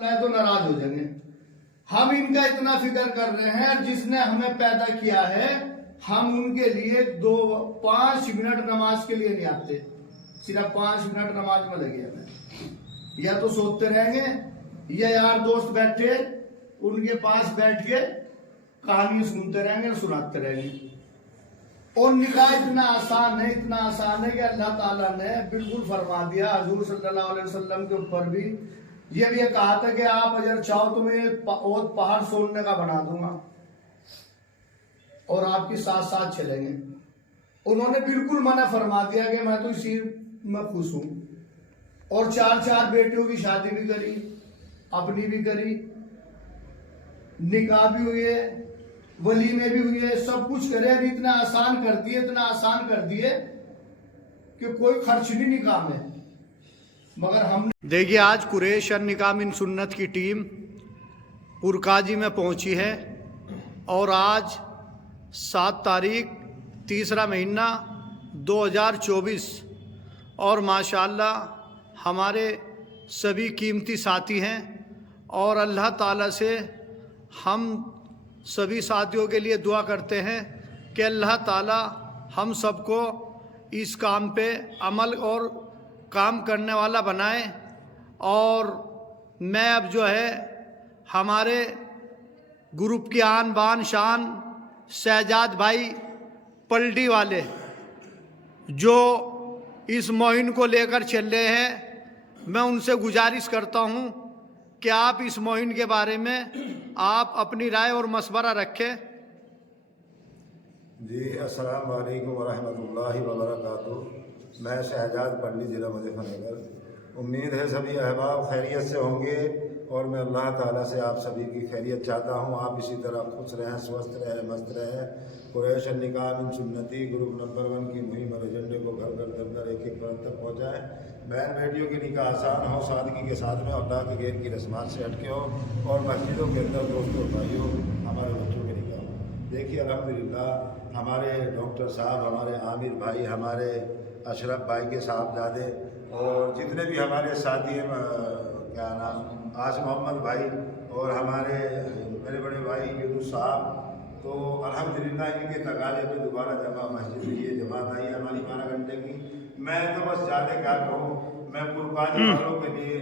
तो नाराज हो जाएंगे। हम इनका इतना फिक्र कर रहे हैं, जिसने हमें पैदा किया है, हम उनके लिए 5 मिनट नमाज के लिए नहीं आते, सिर्फ 5 मिनट नमाज में लगे हमें। या तो सोते रहेंगे या यार दोस्त बैठे उनके पास बैठ के कहानी सुनते रहेंगे, सुनाते रहेंगे। और निकाह इतना आसान है, इतना आसान है कि अल्लाह ताला ने बिल्कुल फरमा दिया। हुजूर सल्लल्लाहु अलैहि वसल्लम के ऊपर भी ये कहा था कि आप अगर चाहो तो मैं पहाड़ सोने का बना दूंगा और आपके साथ साथ चलेंगे। उन्होंने बिल्कुल मना फरमा दिया कि मैं तो इसी में खुश हूं। और 4 बेटियों की शादी भी करी, अपनी भी करी, निकाह भी हुए, वलीमे भी हुए, सब कुछ करे। इतना आसान कर दिए, इतना आसान कर दिए कि कोई खर्च नहीं निकाह में। मगर हम देखिए, आज कुरैश निकाह मिन सुन्नत की टीम पुरकाजी में पहुंची है और आज 7 तारीख 3 महीना 2024 और माशाअल्लाह हमारे सभी कीमती साथी हैं। और अल्लाह ताला से हम सभी साथियों के लिए दुआ करते हैं कि अल्लाह ताला हम सबको इस काम पे अमल और काम करने वाला बनाए। और मैं अब जो है हमारे ग्रुप की आन बान शान शहजाद भाई पलटी वाले जो इस मुहिम को लेकर चल रहे हैं, मैं उनसे गुजारिश करता हूं कि आप इस मुहिम के बारे में आप अपनी राय और मशवरा रखें। जी, अस्सलाम वालेकुम वरहमतुल्लाहि वबरकातुहू। मैं शहजाद पंडित ज़िला मुज़फ़्फ़रनगर। उम्मीद है सभी अहबाब खैरियत से होंगे और मैं अल्लाह ताला से आप सभी की खैरियत चाहता हूँ। आप इसी तरह खुश रहें, स्वस्थ रहें, मस्त रहें। कुरैश निकाह मिन सुन्नती ग्रुप नंबर 1 की मुहिम और एजेंडे को घर घर दर दर एक परत तक पहुँचाएँ। बहन बेटियों की निकाह आसान हो, सादगी के साथ में, अल्लाह के गैर की रस्मात से हटके हो और मस्जिदों के अंदर दोस्तों भाइयों हमारे बच्चों के निकाह हो। देखिए अल्हम्दुलिल्लाह हमारे डॉक्टर साहब, हमारे आमिर भाई, हमारे अशरफ भाई के साहबजादे और जितने भी हमारे साथी हैं, क्या नाम, आस मोहम्मद भाई और हमारे मेरे बड़े भाई यूनुस साहब, तो अल्हम्दुलिल्लाह इनके तकाजे पे दोबारा जमा मस्जिद में ये जमात आई है हमारी 12 घंटे की। मैं तो बस ज़्यादा क्या कहूँ, मैं पुरकाजी वालों के लिए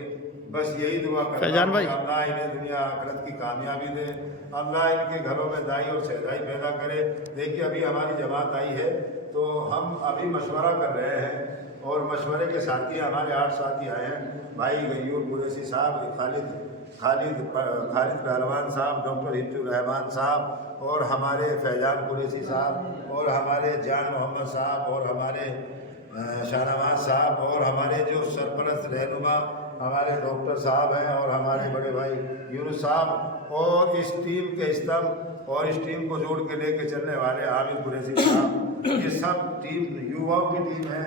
बस यही दुआ करता हूँ कि अल्लाह इन्हें दुनिया आखिरत की कामयाबी दे, अल्लाह इनके घरों में दाई और सहदाई पैदा करे। देखिए अभी हमारी जमात आई है तो हम अभी मशवरा कर रहे हैं और मशवरे के साथी हमारे 8 साथी आए हैं। भाई गयूर कुरैशी साहब, खालिद पहलवान साहब, डॉक्टर हिफ्जुर रहमान साहब और हमारे फैजान कुरैशी साहब और हमारे जान मोहम्मद साहब और हमारे शाहनवाज साहब और हमारे जो सरपरस्त रहनुमा हमारे डॉक्टर साहब हैं और हमारे बड़े भाई यूनुस साहब और इस टीम के स्तंभ और इस टीम को जोड़ के लेके चलने वाले आमिर कुरैशी साहब, ये सब टीम युवाओं की टीम है।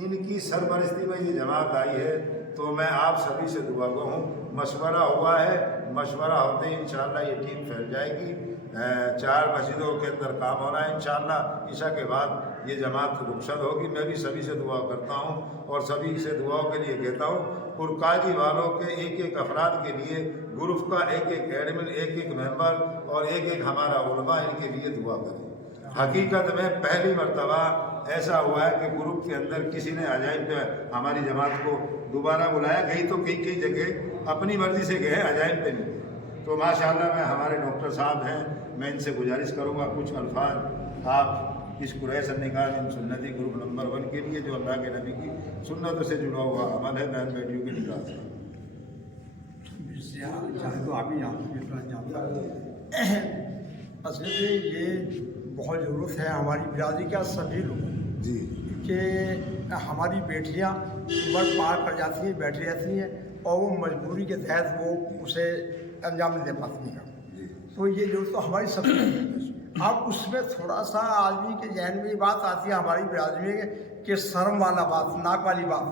इनकी सरपरस्ती में ये जमात आई है तो मैं आप सभी से दुआ गो हूँ। मशवरा हुआ है, मशवरा होते ही इंशाअल्लाह ये टीम फैल जाएगी। 4 मस्जिदों के अंदर काम होना है इंशाअल्लाह। ईशा के बाद ये जमात रुखसत होगी। मैं भी सभी से दुआ करता हूँ और सभी से दुआओं के लिए कहता हूँ, पुरकाजी वालों के एक अफराद के लिए ग्रुप का एक एडमिन, एक मेंबर और एक हमारा उलमा, इनके लिए दुआ करें। हकीकत में पहली मर्तबा ऐसा हुआ है कि ग्रुप के अंदर किसी ने अजाइब पे हमारी जमात को दोबारा बुलाया। गई तो कई जगह अपनी मर्जी से गए, अजाइब पे नहीं। तो माशाअल्लाह मैं हमारे डॉक्टर साहब हैं, मैं इनसे गुजारिश करूँगा कुछ अल्फाज आप इस कुरैश निकाह मिन सुन्नती ग्रुप नंबर 1 के लिए, जो अल्लाह के नबी की सुन्नतों से जुड़ा हुआ अमल है बहन बेटियों के निकाह से। तो आप ही असल में ये बहुत ज़रूरत है हमारी बिरादरी का सभी लोग जी कि हमारी बेटियां उम्र पार कर जाती हैं, बैठी रहती हैं और वो मजबूरी के तहत वो उसे अंजाम नहीं दे पाती हैं। तो ये जो तो हमारी सबकी है। अब उसमें थोड़ा सा आदमी के जहन में ये बात आती है हमारी बिरादरी में कि शर्म वाला बात, नाक वाली बात।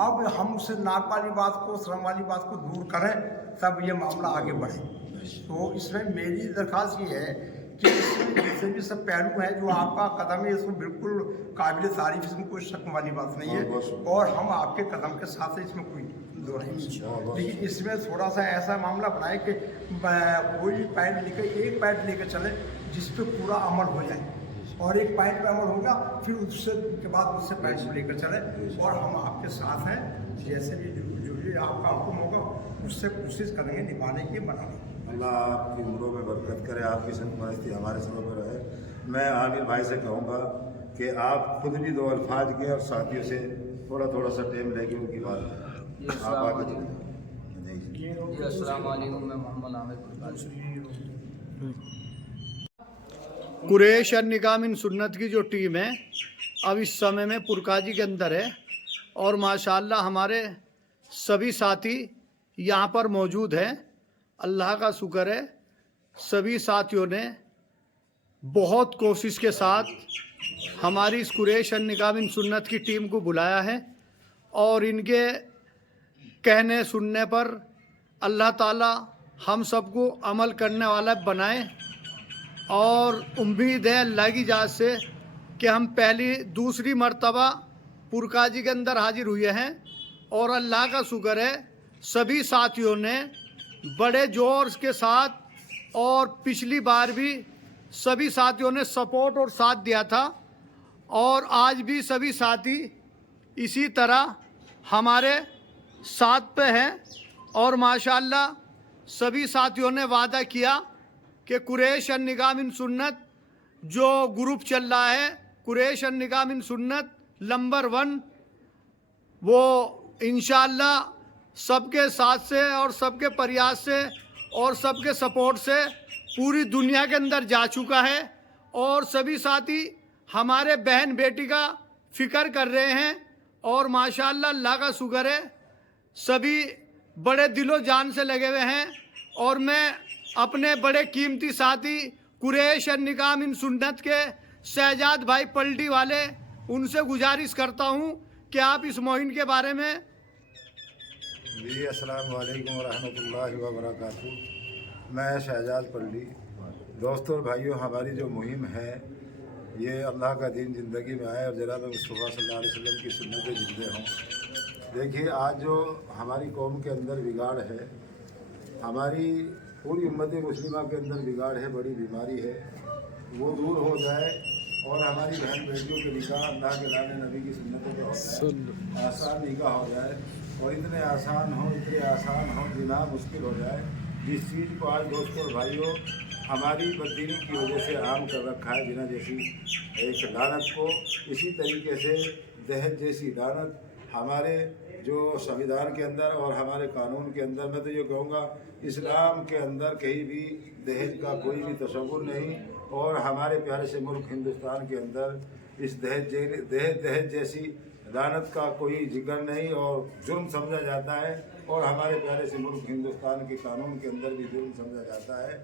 अब हम उससे नाक वाली बात को, शर्म वाली बात को दूर करें तब ये मामला आगे बढ़े। तो इसमें मेरी दरख्वास्त ये है कि इसमें भी सब पहलू हैं जो आपका कदम है, इसमें बिल्कुल काबिल तारीफ, इसमें कोई शक वाली बात नहीं है और हम आपके कदम के साथ हैं, इसमें कोई दो नहीं। लेकिन इसमें थोड़ा सा ऐसा मामला बनाए कि कोई पॉइंट लेकर एक पॉइंट लेकर चले जिस पे पूरा अमल हो जाए, और एक पॉइंट पे अमल होगा फिर उससे के बाद उससे पॉइंट को लेकर चले। और हम आपके साथ हैं, जैसे भी जो भी आपका हुक्म होगा उससे कोशिश करेंगे निभाने की, बनाने की। अल्लाह आपकी उम्रों में बरकत करे, आपकी सरपरस्ती हमारे सब में रहे। मैं आमिर भाई से कहूँगा कि आप खुद भी दो अल्फाज के और साथियों से थोड़ा थोड़ा सा टाइम लेके उनकी बात करें। आप आगे चलें। अस्सलाम वालेकुम, मैं मोहम्मद आमिर कुरैशी। कुरैश और निकामिन सुन्नत की जो टीम है अब इस समय में पुरकाजी के अंदर है, और माशाअल्लाह हमारे सभी साथी यहाँ पर मौजूद हैं। अल्लाह का शुक्र है, सभी साथियों ने बहुत कोशिश के साथ हमारी इस कुरैश और निकामिन सुन्नत की टीम को बुलाया है, और इनके कहने सुनने पर अल्लाह ताला हम सबको अमल करने वाला बनाए। और उम्मीद है अल्लाह की इजाज़त से कि हम पहली दूसरी मर्तबा पुरकाजी के अंदर हाजिर हुए हैं, और अल्लाह का शुक्र है सभी साथियों ने बड़े जोर के साथ, और पिछली बार भी सभी साथियों ने सपोर्ट और साथ दिया था, और आज भी सभी साथी इसी तरह हमारे साथ पे हैं। और माशाअल्लाह सभी साथियों ने वादा किया कि कुरैश और निकामिन सुन्नत जो ग्रुप चल रहा है, कुरैश और निकामिन सुन्नत नंबर 1, वो इंशाअल्लाह सबके साथ से और सबके प्रयास से और सबके सपोर्ट से पूरी दुनिया के अंदर जा चुका है। और सभी साथी हमारे बहन बेटी का फिक्र कर रहे हैं, और माशाअल्लाह अल्लाह का शुक्र है सभी बड़े दिलो जान से लगे हुए हैं। और मैं अपने बड़े कीमती साथी कुरैश और निकामिन सुन्नत के शहजाद भाई पलटी वाले, उनसे गुजारिश करता हूं कि आप इस मुहिम के बारे में। जी अस्सलाम वालेकुम रहमतुल्लाहि व बरकातहू। मैं शहजाद पल्ली। दोस्तों और भाइयों, हमारी जो मुहिम है ये अल्लाह का दीन ज़िंदगी में आए और जनाब मुस्तफ़ा सल्लल्लाहु अलैहि वसल्लम की सुन्नतें ज़िंदे हों। देखिए, आज जो हमारी कौम के अंदर बिगाड़ है, हमारी पूरी उम्मत मुस्लिमा के अंदर बिगाड़ है, बड़ी बीमारी है, वो दूर हो जाए और हमारी बहन बेटियों के निकाह अल्लाह के लाने नबी की सुन्नतों पे हो जाए, आसान निकाह हो जाए, और इतने आसान हो जिना मुश्किल हो जाए। जिस चीज़ को आज दोस्तों और भाइयों हमारी बददीनी की वजह से आम कर रखा है, जिना जैसी एक लानत को, इसी तरीके से दहेज जैसी लानत हमारे जो संविधान के अंदर और हमारे कानून के अंदर, मैं तो ये कहूँगा इस्लाम के अंदर कहीं भी दहेज का कोई भी तस्वुर नहीं। और हमारे प्यारे से मुल्क हिंदुस्तान के अंदर इस दहेज जैसी लानत का कोई जिक्र नहीं और जुर्म समझा जाता है, और हमारे प्यारे से मुल्क हिंदुस्तान के कानून के अंदर भी जुर्म समझा जाता है।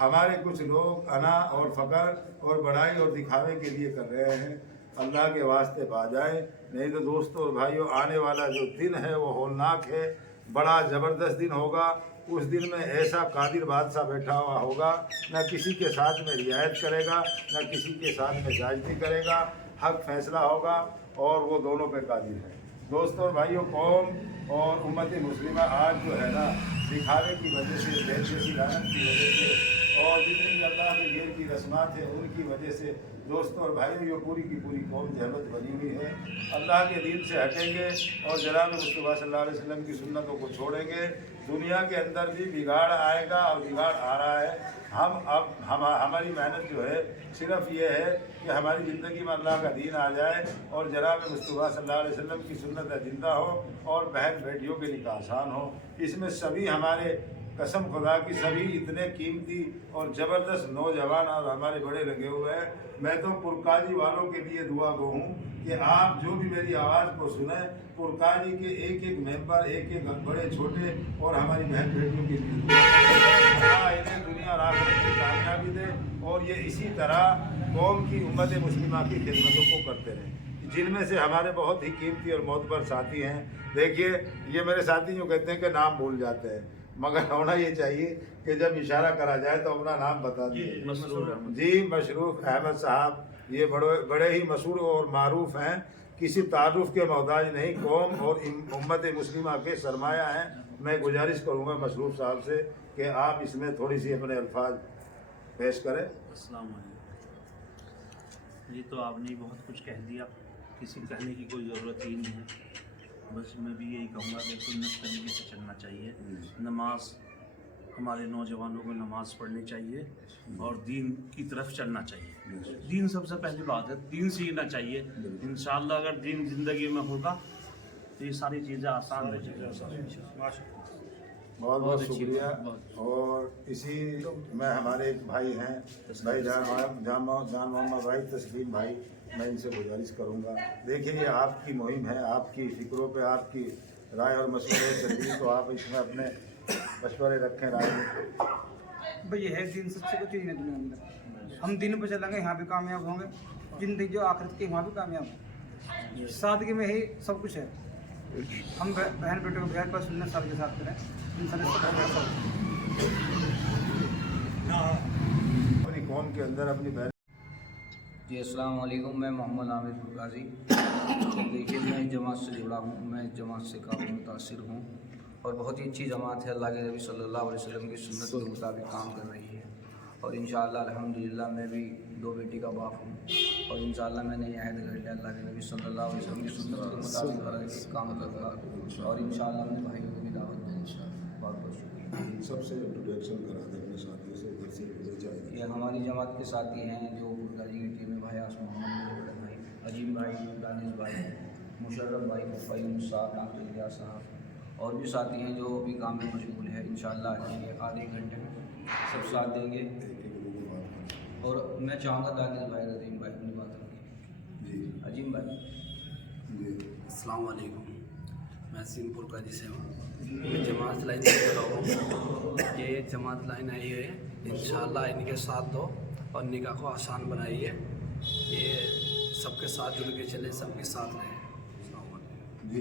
हमारे कुछ लोग अना और फ़ख्र और बड़ाई और दिखावे के लिए कर रहे हैं। अल्लाह के वास्ते पा जाए, नहीं तो दोस्तों और भाइयों आने वाला जो दिन है वो होलनाक है, बड़ा ज़बरदस्त दिन होगा। उस दिन में ऐसा कादिर बादशाह बैठा हुआ होगा, न किसी के साथ में रियायत करेगा, न किसी के साथ में जायज़ी करेगा, हक फैसला होगा, और वो दोनों पे कादिर है। दोस्तों और भाइयों, कौम और उम्मत मुस्लिमा आज जो है ना, दिखावे की वजह से, दहेज जैसी लानत की वजह से, और जितनी अल्लाह के घेर की रस्मात है उनकी वजह से, दोस्तों और भाइयों, ये पूरी की पूरी कौम जहमत बनी हुई है। अल्लाह के दीन से हटेंगे और जनाब मुस्तफ़ा सल्लल्लाहु अलैहि वसल्लम की सुन्नतों को छोड़ेंगे, दुनिया के अंदर भी बिगाड़ आएगा, और बिगाड़ आ रहा है। हमारी मेहनत जो है सिर्फ ये है कि हमारी ज़िंदगी में अल्लाह का दीन आ जाए, और जनाब मुस्तफ़ा सल्लल्लाहु अलैहि वसल्लम की सुन्नत ज़िंदा हो, और बहन बेटियों के निकाह आसान हो। इसमें सभी हमारे कसम खुदा की सभी इतने कीमती और ज़बरदस्त नौजवान और हमारे बड़े लगे हुए हैं। मैं तो पुरकाजी वालों के लिए दुआ गो हूँ कि आप जो भी मेरी आवाज़ को सुने, पुरकाजी के एक एक मेंबर, एक एक बड़े छोटे और हमारी बहन बेटियों के लिए दुआ, इन्हें दुनिया और आखिरत की कामयाबी दे, और ये इसी तरह कौम की उम्मत मुस्लिमा की खिदमतों को करते रहें, जिनमें से हमारे बहुत ही कीमती और मोतबर साथी हैं। देखिए, ये मेरे साथी जो कहते हैं कि नाम भूल जाते हैं, मगर होना ये चाहिए कि जब इशारा करा जाए तो अपना नाम बता दिए। जी, मशरूफ अहमद साहब, ये बड़े ही मशहूर और मारूफ हैं। किसी तारुफ के मोहताज नहीं, कौम और उम्मत मुस्लिमा के सरमाया हैं। मैं गुजारिश करूँगा मशरूफ साहब से कि आप इसमें थोड़ी सी अपने अल्फाज पेश करें। अस्सलाम वालेकुम। ये तो आपने बहुत कुछ कह दिया, किसी कहने की कोई ज़रूरत ही नहीं है। बस मैं भी यही कहूँगा कि सुन्नत तरीके से चलना चाहिए। नमाज, हमारे नौजवानों को नमाज़ पढ़नी चाहिए और दीन की तरफ चलना चाहिए। दीन सबसे पहली बात है, दीन सीखना चाहिए। इंशाअल्लाह अगर दीन ज़िंदगी में होगा तो ये सारी चीज़ें आसान हो जाएंगी। बहुत बहुत शुक्रिया। और इसी में हमारे एक भाई हैं, भाई जान मोहम्मद भाई, तस्लीम भाई, मैं इनसे गुजारिश करूंगा, देखिए ये आपकी मुहिम है, आपकी फिक्रों पे आपकी राय और मशवरे चलिए, तो आप इसमें अपने मशवरे रखें, राय में। भाई ये है दिन सच्चे को चीज़ नहीं दुनिया में। हम दिन पर चलेंगे यहाँ भी कामयाब होंगे, जिंदगी जो आखिरत की वहाँ भी कामयाब होंगे। सादगी में ही सब कुछ है। हम बहन बेटे को घर पर सुन्नत साल के साथ करें, इंसान अपनी कौम के अंदर अपनी बहन। जी अस्सलाम वालेकुम, मैं मोहम्मद आमिर गाजी। देखिए मैं इस जमात से जुड़ा हूँ, मैं इस जमात से काफ़ी मुतासिर हूँ और बहुत ही अच्छी जमात है। अल्लाह के नबी सल्लल्लाहु अलैहि वसल्लम की सुन्नत के मुताबिक काम कर रही है और इंशाअल्लाह अल्हम्दुलिल्लाह मैं भी 2 बेटी का बाप हूँ और इंशाअल्लाह मैंने ये अहद कर लिया अल्लाह के नबी सल्लल्लाहु अलैहि वसल्लम की सुन्नत के मुताबिक काम करूँगा और इंशाअल्लाह अपने भाइयों को भी दावत दें इंशाअल्लाह। बहुत बहुत शुक्रिया। सबसे इंट्रोडक्शन करा दें अपने साथियों से, उधर से उधर चाहिए। ये हमारी जमात के साथी हैं जो गाजी की टीम में भाई आस मोहम्मद, मेरे बड़े भाई अजीम भाई, दानिश भाई, मुशर्रफ भाई, फ़हीम साहब, नाज़िर साहब और भी साथी हैं जो भी काम में मशगूल है। इंशाअल्लाह ये आधे घंटे में सब साथ देंगे और मैं चाहूँगा दानिश भाई, अजीम भाई अपनी बात रखें। अजीम भाई। अस्सलाम वालेकुम, मैं सिंहपुर का जिसे हूँ। मैं जमात लाइन से कर रहा हूँ। ये जमात लाइन आई है, इंशाअल्लाह इनके साथ दो और निकाह को आसान बनाइए। ये सबके साथ जुड़ के चले, सबके साथ रहें। जी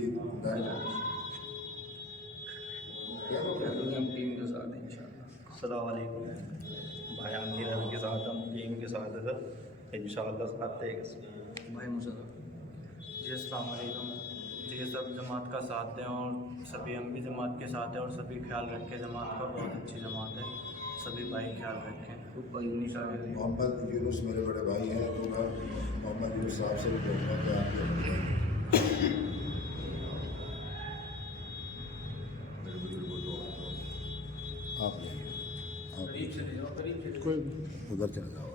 हम टीम के साथ हैं इंशाअल्लाह। अस्सलाम वालेकुम। भाई आमिर के साथ, हम टीम के साथ है सर, इंशाअल्लाह साथ देंगे भाई मुशर्रफ। जी अस्सलाम वालेकुम। जी सब जमात का साथ हैं और सभी हम भी जमात के साथ हैं और सभी ख्याल रखें जमात का। बहुत अच्छी जमात है, सभी भाई ख्याल रखें। मोहम्मद यूनुस मेरे बड़े भाई हैं, तो मैं मोहम्मद यूनुस साहब से भी कहूँगा कि आप मेरे बुजुर्ग को आप उधर चले जाओ।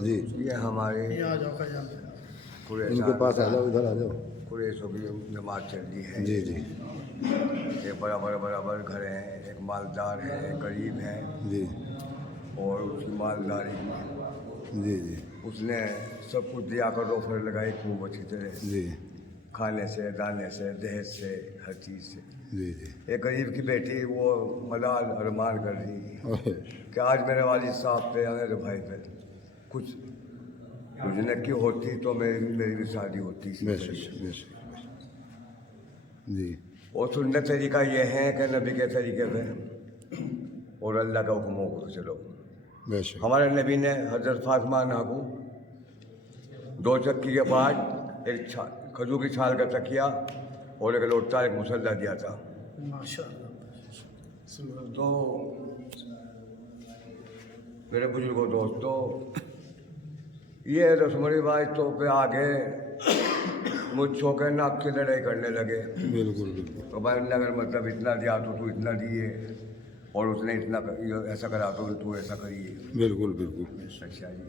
जी ये हमारे इनके पास आ जाओ, इधर आ जाओ। कुरैशों की जमात चल रही है। जी जी ये बराबर घर हैं, एक मालदार है, एक गरीब है जी और उसकी मालदारी जी जी उसने सब कुछ दिया कर ऑफर लगाई खूब अच्छी तरह, जी खाने से, दाने से, दहेज से, हर चीज़ से। जी जी एक गरीब की बेटी वो मलाल अरमान कर रही है कि आज मेरे वालिद साहब पे या मेरे भाई पे कुछ की होती तो मेरी भी शादी होती। जी और सुन्नत तरीका ये है कि नबी के तरीके पे और अल्लाह का हुक्मों को चलो। बेशक हमारे नबी ने हज़रत फातिमा को 2 चक्की के बाद एक खजूर की छाल का तकिया और एक लोटा, एक मुसल्ला दिया था। तो मेरे बुजुर्गों दोस्तों, ये रस्म रिवायतों पे आगे मुझको के नाक की लड़ाई करने लगे। बिल्कुल बिल्कुल। तो भाई ने अगर मतलब इतना दिया तो तू इतना दिए और उसने इतना ऐसा करा तो तू ऐसा करिए। बिल्कुल बिल्कुल। अच्छा जी,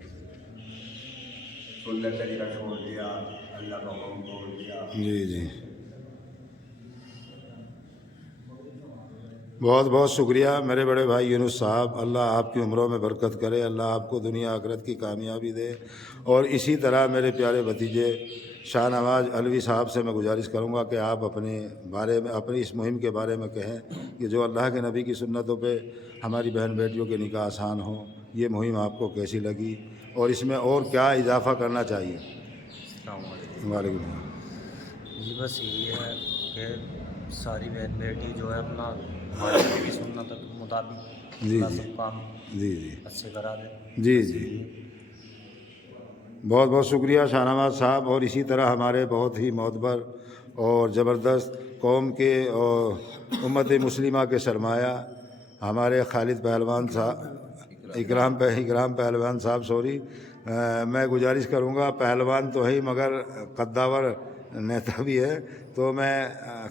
सुन्नत तरीका छोड़ दिया, अल्लाह का हुक्म छोड़ दिया। जी जी बहुत बहुत शुक्रिया मेरे बड़े भाई यूनुस साहब। अल्लाह आपकी उम्रों में बरकत करे, अल्लाह आपको दुनिया आखिरत की कामयाबी दे। और इसी तरह मेरे प्यारे भतीजे शाहनवाज अलवी साहब से मैं गुजारिश करूंगा कि आप अपने बारे में, अपनी इस मुहिम के बारे में कहें कि जो अल्लाह के नबी की सुन्नतों पे हमारी बहन बेटियों के निकाह आसान हो। ये मुहिम आपको कैसी लगी और इसमें और क्या इजाफा करना चाहिए? वालेकुम। जी बस ये है कि सारी बहन बेटी जो है अपना हमारे नबी की सुन्नत के मुताबिक जी अपना जी सब काम जी जी अच्छे करा दे। जी जी बहुत बहुत शुक्रिया शाहनवाज साहब। और इसी तरह हमारे बहुत ही मोतबर और ज़बरदस्त कौम के और उम्मत मुस्लिमा के सरमाया हमारे खालिद पहलवान साहब, इकराम पहलवान साहब, सॉरी, मैं गुजारिश करूँगा, पहलवान तो है ही मगर कद्दावर नेता भी है, तो मैं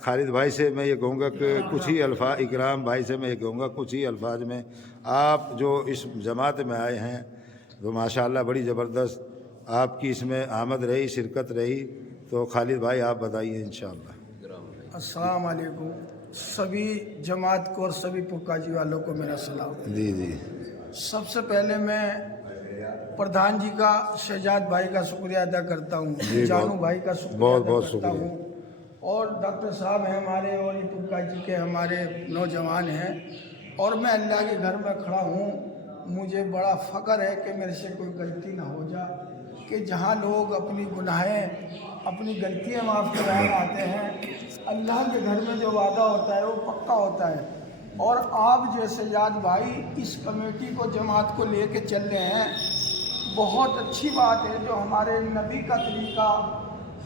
खालिद भाई से मैं ये कहूँगा कि कुछ ही अल्फाज, इकराम भाई से मैं ये कहूँगा कुछ ही अल्फाज में, आप जो इस जमात में आए हैं तो माशाअल्लाह बड़ी ज़बरदस्त आपकी इसमें आमद रही, शिरकत रही, तो खालिद भाई आप बताइए इंशाअल्लाह। अस्सलाम वालेकुम सभी जमात को और सभी पुक्काजी वालों को मेरा सलाम। जी जी। सबसे पहले मैं प्रधान जी का, शहजाद भाई का शुक्रिया अदा करता हूँ, जानू भाई का शुक्रिया बहुत अदा बहुत करता शुक्रिया। हूँ, और डॉक्टर साहब हैं हमारे, और ये पुक्काजी के हमारे नौजवान हैं, और मैं अल्लाह के घर में खड़ा हूँ। मुझे बड़ा फ़ख्र है कि मेरे से कोई गलती ना हो जाए, कि जहाँ लोग अपनी गुनाहें, अपनी गलतियाँ माफ़ कराने आते हैं, अल्लाह के घर में जो वादा होता है वो पक्का होता है। और आप जैसे याद भाई इस कमेटी को, जमात को लेके चल रहे हैं, बहुत अच्छी बात है। जो हमारे नबी का तरीका,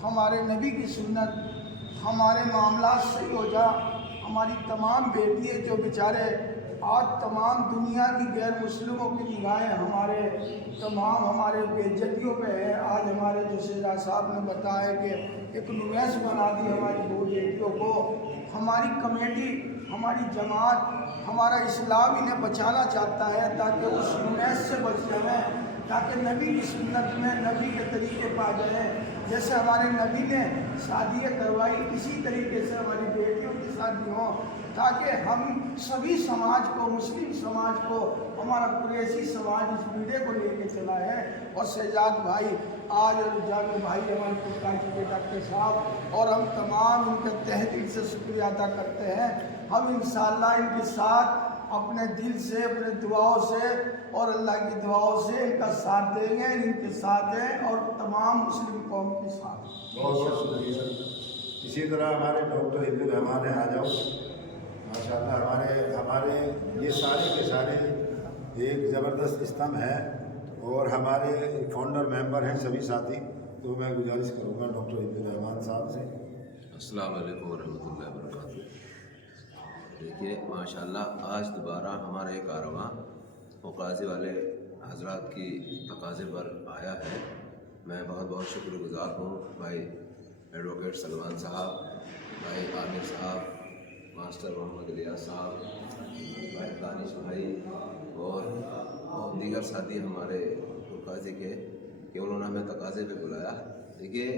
हमारे नबी की सुन्नत, हमारे मामला सही हो जा। हमारी तमाम बेटियाँ जो बेचारे आज तमाम दुनिया की गैर मुस्लिमों की निगाहें हमारे बेइज्जतियों पे है। आज हमारे जो शहजाद साहब ने बताया कि एक नुमाइश बना दी हमारी दो बेटियों को। हमारी कमेटी, हमारी जमात, हमारा इस्लाम इन्हें बचाना चाहता है ताकि उस नुमाइश से बच जाए, ताकि नबी की सुन्नत में नबी के तरीके पा जाए। जैसे हमारे नबी ने शादियाँ करवाई, इसी तरीके से हमारी बेटियों की शादी हो, ताकि हम सभी समाज को, मुस्लिम समाज को, हमारा कुरैशी समाज इस वीडियो को लेके चला है। और शहजाद भाई आज, जानू भाई हमारे पुक्काजी के डॉक्टर साहब, और हम तमाम उनके तहे दिल से शुक्रिया अदा करते हैं। हम इंशाअल्लाह इनके साथ अपने दिल से, अपने दुआओं से और अल्लाह की दुआओं से इनका साथ देंगे, इनके साथ हैं, और तमाम मुस्लिम कौम के साथ। बहुत बहुत शुक्रिया। इसी तरह हमारे डॉक्टर हिंदू रहमान आ जाओ, माशाल्लाह हमारे ये सारे के सारे एक ज़बरदस्त स्तंभ है, और हमारे फाउंडर मेंबर हैं सभी साथी, तो मैं गुजारिश करूँगा डॉक्टर हिंदू रहमान साहब से। अस्सलाम वालेकुम रहमतुल्लाहि व बरकातुहू। देखिए माशाल्लाह आज दोबारा हमारा एक कारवां मुकाज़ी वाले हजरात की तकाज़े पर आया है। मैं बहुत बहुत शुक्रगुज़ार हूँ भाई एडवोकेट सलमान साहब, भाई आमिर साहब, मास्टर मोहम्मद इलियास साहब, भाई दानिश भाई और दीगर साथी हमारे मुकाज़ी के, कि उन्होंने हमें तकाज़े पे बुलाया। देखिए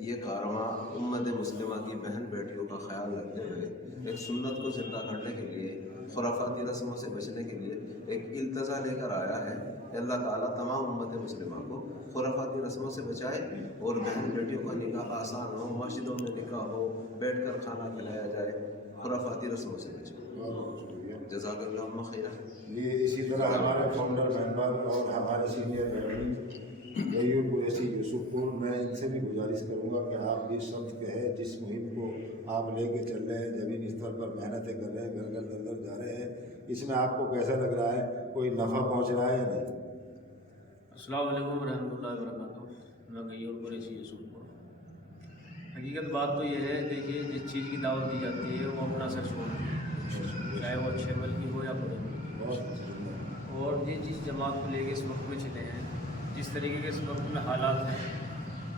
ये कारवां उम्मत मुस्लिमा की बहन बेटियों का ख्याल रखते हुए एक सुन्नत को ज़िंदा करने के लिए, खुराफाती रस्मों से बचने के लिए एक इल्तज़ा लेकर आया है। अल्लाह ताला तमाम उम्मत मुस्लिमा को खुराफाती रस्मों से बचाए और बहन बेटियों का निकाह आसान हो, मस्जिदों में निकाह हो, बैठ कर खाना खिलाया जाए, खुराफाती रस्मों से बचाए। जज़ाकल्लाहु खैरन। ये इसी तरह हमारे फाउंडर मेंबर और हमारे सीनियर मेंबर गयूर कुरैशी यूसुफपुर, मैं इनसे भी गुजारिश करूँगा कि आप भी शब्द कहे जिस मुहिम को आप लेके चल रहे हैं, ज़मीनी स्तर पर मेहनतें कर रहे हैं, घर घर दर दर जा रहे हैं, इसमें आपको कैसा लग रहा है, कोई नफ़ा पहुँच रहा है या नहीं? अस्सलाम वालेकुम रहमतुल्लाहि व बरकातुहू। मैं गयूर कुरैशी यूसुफपुर। हकीकत बात तो ये है, देखिए जिस चीज़ की दावत दी जाती है वो अपना सच बोलती है, चाहे वो अच्छे अमल की हो या बुरे अमल। और ये जिस जमात को लेके इस वक्त में चले हैं, जिस तरीके के इस वक्त में हालात हैं,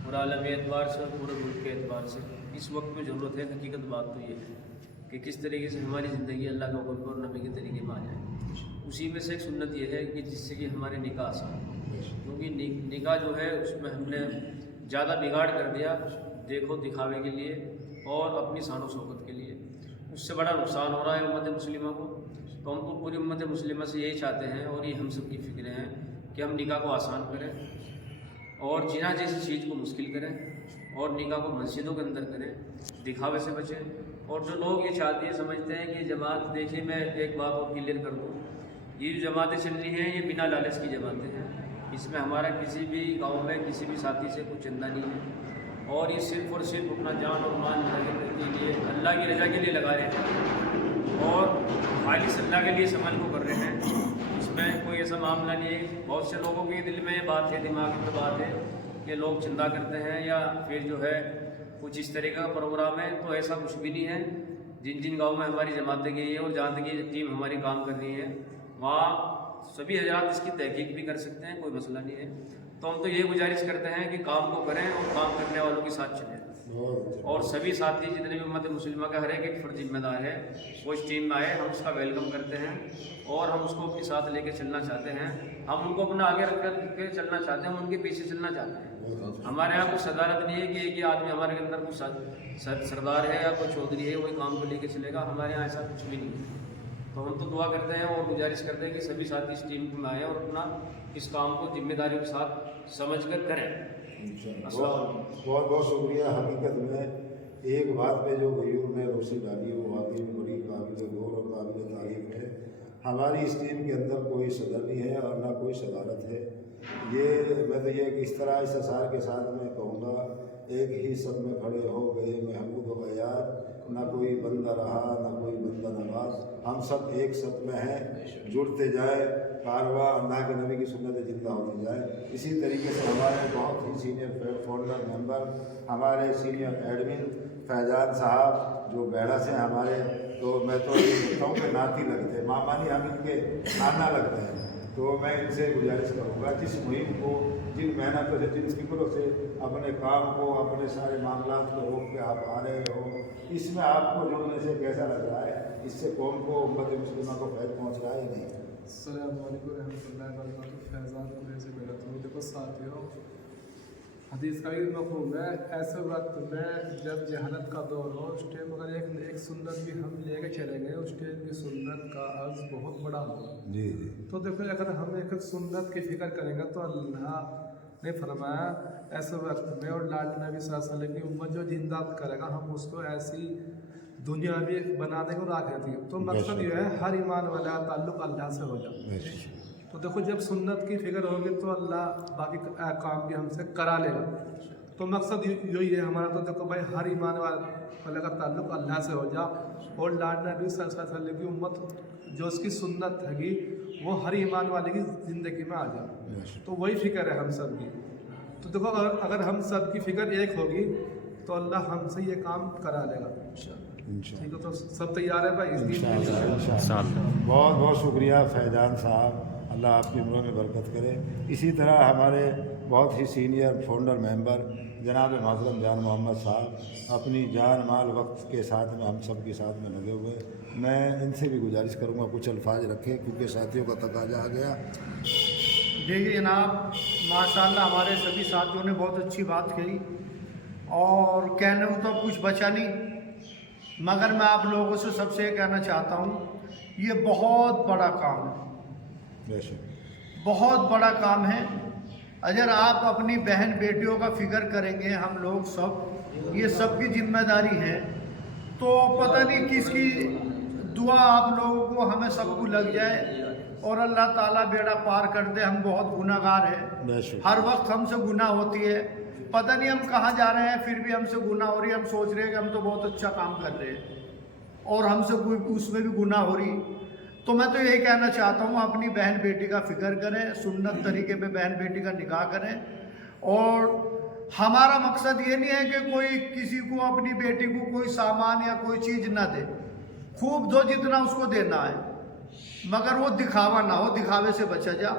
पूरा आलमी एतबार से और पूरे मुल्क के एतबार से इस वक्त में ज़रूरत है। हकीकत बात तो ये है कि किस तरीके से हमारी ज़िंदगी अल्लाह के हुक्म और नबी के तरीके में आ जाए। उसी में से एक सुन्नत ये है कि जिससे कि हमारे निकाह आसान हो, क्योंकि निकाह जो है उसमें हमने ज़्यादा बिगाड़ कर दिया देखो दिखावे के लिए और अपनी शान शौकत के लिए। उससे बड़ा नुकसान हो रहा है उम्मत मुस्लिमा को। तो हम तो पूरी उम्मत मुस्लिमा से यही चाहते हैं, और ये हम सब की फ़िक्र हैं कि हम निकाह को आसान करें और जिना जैसी चीज़ को मुश्किल करें, और निकाह को मस्जिदों के अंदर करें, दिखावे से बचें। और जो लोग ये चाहते हैं, समझते हैं कि जमात, देखिए मैं एक बात और क्लियर कर दूँ, ये जो जमातें चल रही हैं ये बिना लालच की जमातें हैं। इसमें हमारा किसी भी गाँव में किसी भी साथी से कुछ चंदा नहीं है, और ये सिर्फ़ और सिर्फ अपना जान और माल लगाने के लिए, अल्लाह की रज़ा के लिए लगा रहे हैं और खालिस अल्लाह के लिए इस अमल को कर रहे हैं। इसमें कोई ऐसा मामला नहीं है। बहुत से लोगों के दिल में बात है, दिमाग में बात है कि लोग चंदा करते हैं या फिर जो है कुछ इस तरह का प्रोग्राम है, तो ऐसा कुछ भी नहीं है। जिन जिन गाँव में हमारी जमातें गई है और जहाँ तक ये टीम हमारी काम कर रही है वहाँ सभी हजरात इसकी तहकीक भी कर सकते हैं, कोई मसला नहीं है। तो हम तो ये गुजारिश करते हैं कि काम को करें और काम करने वालों के साथ चलें, और सभी साथी जितने भी उम्मत मुस्लिमा का हर एक फर्ज जिम्मेदार है वो इस टीम में आए, हम उसका वेलकम करते हैं और हम उसको अपने साथ लेके चलना चाहते हैं। हम उनको अपना आगे रख के चलना चाहते हैं, हम उनके पीछे चलना चाहते हैं। हमारे यहाँ कुछ सदारत नहीं है कि एक ही आदमी हमारे अंदर कुछ सरदार है या कोई चौधरी है वही काम को लेके चलेगा, हमारे यहाँ ऐसा कुछ भी नहीं है। तो हम तो दुआ करते हैं और गुजारिश करते हैं कि सभी साथी इस टीम में आए और अपना इस काम को जिम्मेदारियों के साथ समझ कर करें। बहुत बहुत शुक्रिया। हकीकत में एक बात पे जो गयूर ने रोशनी डाली वो वाकई में बड़ी काबिल गौर और काबिल तारीफ है। हमारी इस टीम के अंदर कोई सदर नहीं है और ना कोई सदारत है। ये मैं तो ये इस तरह इस असार के साथ मैं कहूँगा, एक ही सब में खड़े हो गए महमूद व गयार, ना कोई बंदा रहा ना कोई बंदा नवाज, हम सब एक सब में हैं। जुड़ते जाए कारवा अल्लाह के नबी की सुन्नत जिंदा होती जाए। इसी तरीके से हमारे बहुत ही सीनियर फाउंडर मेंबर, हमारे सीनियर एडमिन फैजान साहब जो बेड़ा से हमारे, तो मैं तो ये कहता हूँ कि नाती लगते हैं, मामा नहीं हम इनके नाना लगते हैं। तो मैं इनसे गुजारिश करूँगा जिस मुहिम को, जिन मेहनतों से, जिन फिक्रों से अपने काम को, अपने सारे मामलात को रोक के आप आ रहे हो, इसमें आपको जुड़ने से कैसा लग रहा है? इससे कौम को, उम्मत मुस्लिमा को फायदा पहुँच रहा है नहीं? अस्सलाम वालेकुम रहमतुल्लाहि व बरकातुहू। फैज़ान कुरैशी बेड़ा तो देखो साथियों, हदीस का भी मफ़हूम है, ऐसे वक्त में जब जहालत का दौर हो उस टाइम अगर एक सुन्नत भी हम लेके चलेंगे, उस टाइम की सुन्नत का अर्ज बहुत बड़ा होगा। जी जी। तो देखो अगर हम एक सुन्नत की फ़िक्र करेंगे तो अल्लाह ने फरमाया ऐसे वक्त में, और लाल नबी सल्लल्लाहु अलैहि वसल्लम की उम्मत जो जिंदा करेगा हम उसको ऐसी दुनिया भी बना देंगे और आखिरत भी। तो मकसद ये है हर ईमान वाला ताल्लुक़ अल्लाह से हो जाए। तो देखो जब सुन्नत की फिक्र होगी तो अल्लाह बाकी काम भी हमसे करा लेगा। तो मकसद यही है हमारा। तो देखो भाई हर ईमान वाले का ताल्लुक़ अल्लाह से हो जा, और लाल नबी सल्लल्लाहु अलैहि वसल्लम की उम्मत जो उसकी सुन्नत हैगी वो हर ईमान वाले की ज़िंदगी में आ जाए। तो वही फ़िक्र है हम सब की। तो देखो अगर हम सब की फ़िक्र एक होगी तो अल्लाह हमसे ये काम करा लेगा। ठीक है, तो सब तैयार है भाई इस दिन। बहुत बहुत शुक्रिया फैजान साहब, अल्लाह आपकी उम्रों में बरकत करे। इसी तरह हमारे बहुत ही सीनियर फाउंडर मेंबर जनाब मोहतरम जान मोहम्मद साहब अपनी जान माल वक्त के साथ में हम सब के साथ में लगे हुए। मैं इनसे भी गुजारिश करूँगा कुछ अल्फाज रखें क्योंकि साथियों का तकाजा आ गया। देखिए जनाब, माशाल्लाह हमारे सभी साथियों ने बहुत अच्छी बात कही और कहने को तो कुछ बचा नहीं, मगर मैं आप लोगों से सबसे कहना चाहता हूँ ये बहुत बड़ा काम है, बहुत बड़ा काम है। अगर आप अपनी बहन बेटियों का फिक्र करेंगे, हम लोग सब ये सबकी जिम्मेदारी है, तो पता नहीं किसकी दुआ आप लोगों को हमें सबको लग जाए और अल्लाह ताला बेड़ा पार कर दे। हम बहुत गुनाहगार हैं, हर वक्त हमसे गुनाह होती है, पता नहीं हम कहाँ जा रहे हैं फिर भी हमसे गुनाह हो रही है। हम सोच रहे हैं कि हम तो बहुत अच्छा काम कर रहे हैं और हमसे उसमें भी गुनाह हो रही। तो मैं तो यही कहना चाहता हूँ अपनी बहन बेटी का फिक्र करें, सुन्नत तरीके पे बहन बेटी का निकाह करें। और हमारा मकसद ये नहीं है कि कोई किसी को अपनी बेटी को कोई सामान या कोई चीज़ ना दे, खूब दो जितना उसको देना है, मगर वो दिखावा ना हो, दिखावे से बचा जा।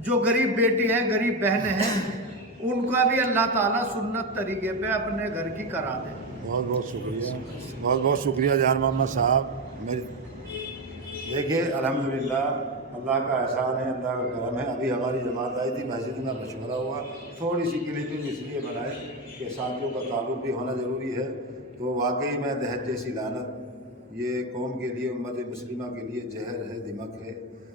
जो गरीब बेटी है, गरीब बहनें हैं, उनका भी अल्लाह ताला सुन्नत तरीके पे अपने घर की करा दे। बहुत बहुत शुक्रिया, बहुत बहुत शुक्रिया जान मोहम्मद साहब। मेरी देखिए अल्हम्दुलिल्लाह अल्लाह का एहसान है, अल्लाह का करम है। अभी हमारी जमात आई थी, मस्जिद में मशवरा हुआ, थोड़ी सी क्लिपिंग इसलिए बनाए कि साथियों का ताल्लुक़ भी होना ज़रूरी है। तो वाकई में दहज जैसी लानत ये कौम के लिए, उम्मत मुस्लिमा के लिए जहर है, दिमक है।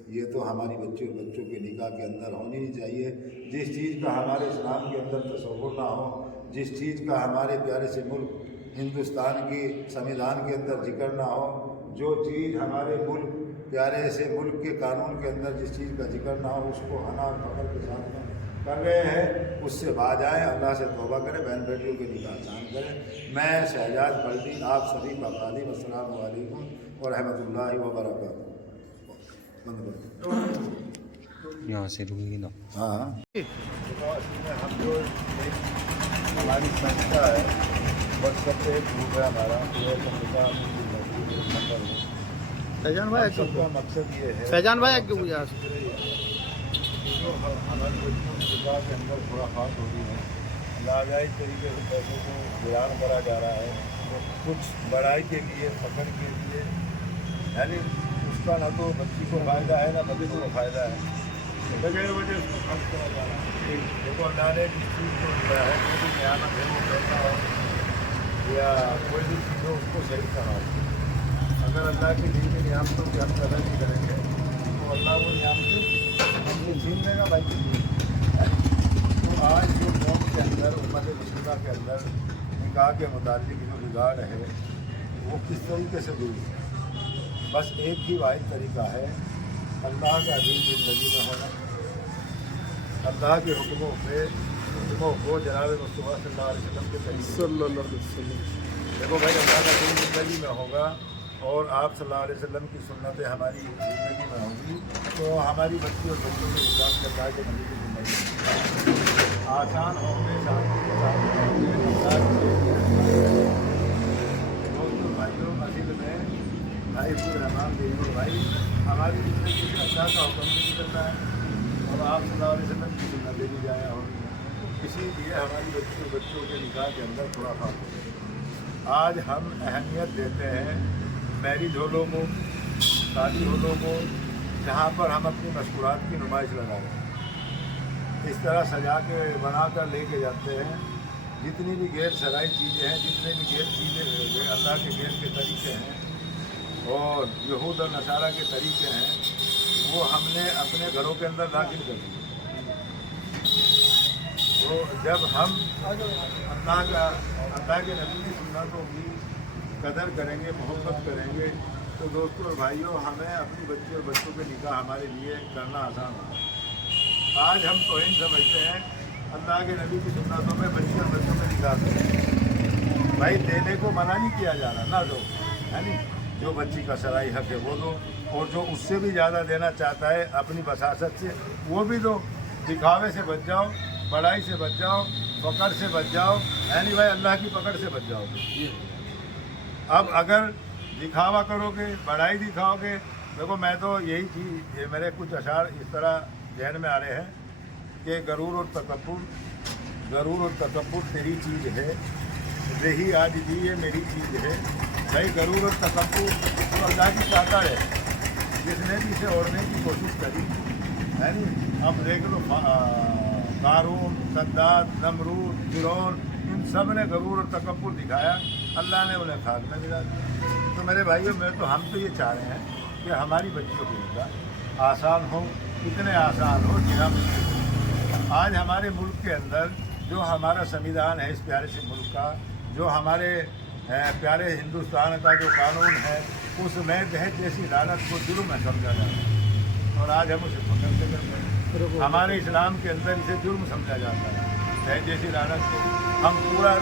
ये तो हमारी बच्ची और बच्चों के निकाह के अंदर होनी नहीं चाहिए। जिस चीज़ का हमारे इस्लाम के अंदर तसव्वुर ना हो, जिस चीज़ का हमारे प्यारे से मुल्क हिंदुस्तान की संविधान के अंदर जिक्र ना हो, जो चीज़ हमारे मुल्क प्यारे से मुल्क के कानून के अंदर जिस चीज़ का जिक्र ना हो, उसको हना फकर के साथ में कर रहे हैं, उससे बाज आए, अल्लाह से तौबा करें, बहन बेटियों के निकाह आसान करें। मैं शहजाद बल्दी आप सभी का खालिम, अस्सलामु अलैकुम व रहमतुल्लाहि व बरकातुहू। यहाँ से रुकेगी ना। हाँ हम जो एक हमारी संस्था है व्हाट्सएप पे एक ग्रुप है हमारा फैजान भाई सबका मकसद ये है फैजान भाई क्यों जो हमारे बच्चों की विकास के अंदर खुराफात हो रही है, लाजायज तरीके से पैसों को वीरान करा जा रहा है, तो कुछ बढ़ाई के लिए पकड़ के लिए, यानी उसका ना तो बच्ची को फ़ायदा है ना बच्चों को फ़ायदा है, बगैर वजह उसको खर्च करा जा रहा है। देखो अल्लाह ने जिस चीज़ को दिया है, कोई भी नियामत है वो पैसा हो या कोई भी चीज़ हो उसको सही करा। अगर अल्लाह की दी हुई नियामतों की हम कदर नहीं करेंगे तो अल्लाह वो नियामतें हमसे छीन लेगा भाई। तो आज जो कौम के अंदर उम्मत मुस्लिमा के अंदर निकाह के मुतालिक जो बिगाड़ है वो किस तरीके से दूर है, बस एक ही वाहिद तरीका है, अल्लाह का दीन ज़िंदगी में होना, अल्लाह के हुक्मों को जनाब मुस्तफ़ा सल्लल्लाहु अलैहि वसल्लम के तरीके। देखो भाई अल्लाह का दीन ज़िंदगी में होगा और आप सल्लल्लाहु अलैहि वसल्लम की सुन्नतें हमारी ज़िंदगी में होंगी तो हमारी बच्ची और बच्चों के निकाह करना के नबी की ज़िंदगी आसान होंगे, शांति के साथ दोस्तों भाइयों असिल में भाई रहमान देवी भाई हमारी ज़िंदगी में अल्लाह का हुक्म भी करना है और आप सल्लल्लाहु अलैहि वसल्लम की सुन्नतें भी जाया होंगी, इसीलिए हमारी बच्ची और बच्चों के निकाह के अंदर थोड़ा फाक। आज हम अहमियत देते हैं मैरिज हॉलों को, शादी हॉलों को, जहाँ पर हम अपनी मशहूरात की नुमाइश लगा रहे हैं, इस तरह सजा के बना कर लेके जाते हैं। जितनी भी गैर शरई चीज़ें हैं, जितने भी गैर चीज़ें अल्लाह के गैर के तरीके हैं और यहूद और नसारा के तरीके हैं, वो हमने अपने घरों के अंदर दाखिल कर दिए। तो जब हम अल्लाह के नबी की सुन्नतों की कदर करेंगे, मोहब्बत करेंगे, तो दोस्तों और भाइयों हमें अपनी बच्ची और बच्चों के निकाह हमारे लिए करना आसान होगा। आज हम तौहीन समझते हैं अल्लाह के नबी की सुन्नतों में बच्ची और बच्चों में निकाह करें। भाई देने को मना नहीं किया जा रहा, ना दो, है नहीं, जो बच्ची का शरई हक है वो दो, और जो उससे भी ज़्यादा देना चाहता है अपनी बसासत से वो भी दो। दिखावे से बच जाओ, बड़ाई से बच जाओ, फ़क्र से बच जाओ, यानी भाई अल्लाह की पकड़ से बच जाओगे। अब अगर दिखावा करोगे, बड़ाई दिखाओगे, देखो मैं तो यही चीज़, ये मेरे कुछ अशार इस तरह जहन में आ रहे हैं कि गरूर और तकब्बुर तेरी चीज़ है, रही आज दी ये मेरी चीज़ है। भाई गरूर और तकब्बुर तो अल्लाह की चाहता है, जिसने भी इसे ओढ़ने की कोशिश करी, है नहीं। अब देख लो कारून, सद्दात, नमरूद, फिरौन, इन सब ने गरूर और तकब्बुर दिखाया, अल्लाह ने उन्हें खाक में मिला दिया। तो मेरे भाइयों हम तो ये चाह रहे हैं कि हमारी बच्चियों की निकाह आसान हो, इतने आसान हो जितना मुश्किल। आज हमारे मुल्क के अंदर जो हमारा संविधान है, इस प्यारे से मुल्क का, जो हमारे प्यारे हिंदुस्तान का जो कानून है, उसमें दहेज जैसी लानत को जुर्म में समझा जाता है और आज हम उसे फख्र से करते हैं। हमारे इस्लाम के अंदर इसे जुर्म समझा जाता है, दहेज जैसी लानत को हम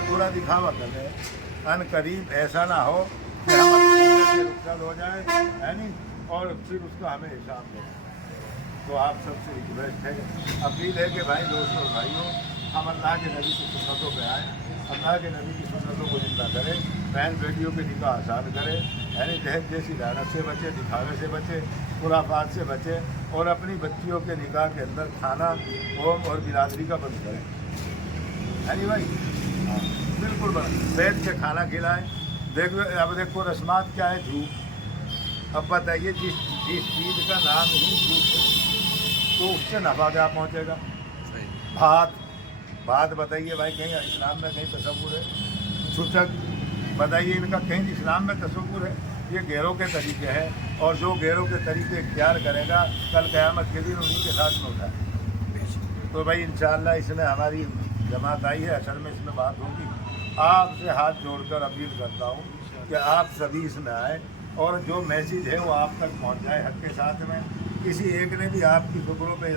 पूरा दिखावा कर रहे हैं। अन करीब ऐसा ना हो कि हम से रुखसत हो जाए, है नहीं, और फिर उसका हमें हिसाब दें। तो आप सबसे रिक्वेस्ट है, अपील है कि भाई दोस्तों और भाइयों, हम अल्लाह के नबी की सुन्नतों पे आएँ, अल्लाह के नबी की सुन्नतों को जिंदा करें, बहन बेटियों के निकाह आसान करें, यानी दहेज जैसी लानत से बचे, दिखावे से बचे, खुराफात से बचे, और अपनी बच्चियों के निकाह के अंदर खाना, कौम और बिरादरी का बंद करें, है नहीं भाई। हाँ बिल्कुल बैठ के खाना खिलाएं। देखो अब देखो रस्मात क्या है, झूठ। अब बताइए जिस चीज़ का नाम ही झूठ है तो उससे नफा क्या पहुँचेगा। बात बताइए भाई, कहीं इस्लाम में कहीं तसव्वुर है। सूचक बताइए, इनका कहीं इस्लाम में तसव्वुर है। ये गैरों के तरीके हैं और जो गैरों के तरीके इख्तियार करेगा कल क़यामत के दिन उन्हीं के साथ में होता है। तो भाई इंशाअल्लाह इसमें हमारी जमात आई है, असल में इसमें बात होगी। आपसे हाथ जोड़कर अपील करता हूँ कि आप सभी इसमें आए और जो मैसेज है वो आप तक पहुँच जाए हक के साथ में। किसी एक ने भी आपकी फिक्रों पे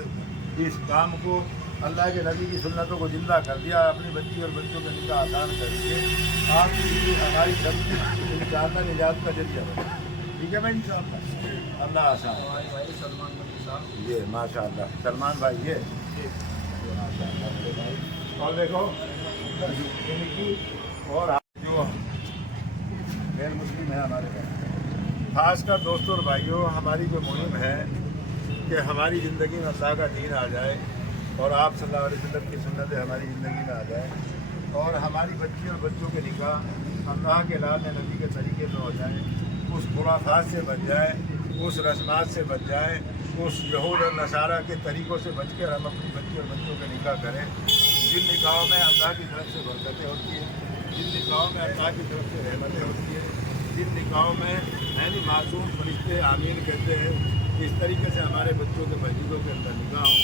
इस काम को, अल्लाह के नबी की सुन्नतों को जिंदा कर दिया, अपनी बच्ची और बच्चों के निकाह आसान कर दिए, आपकी हमारी सबकी इंशाअल्लाह निजात का जरिया बने। ठीक है भाई, इंशाअल्लाह अल्लाह आसान। ये माशाल्लाह सलमान भाई ये माशाल्लाह। और देखो इनकी और जो गैर मुस्लिम है हमारे पास, खासकर दोस्तों और भाइयों, हमारी जो मुहिम है कि हमारी ज़िंदगी में अल्लाह का दीन आ जाए और आप सल्लल्लाहु अलैहि वसल्लम की सुन्नतें हमारी ज़िंदगी में आ जाए और हमारी बच्ची और बच्चों के निकाह अल्लाह के लाल नबी के तरीके में हो जाए, उस खुराफात से बच जाए, उस रस्मात से बच जाए, उस यहूद और नसारा के तरीक़ों से बच कर हम अपनी बच्ची और बच्चों के निकाह करें। जिन निकाहों में अल्लाह की तरफ से बरकतें होती हैं, जिन निकाहों में अल्लाह की तरफ से रहमतें होती हैं, जिन निकाहों में यानी मासूम फरिश्ते आमीन कहते हैं, इस तरीके से हमारे बच्चों के मस्जिदों के अंदर निकाह हों।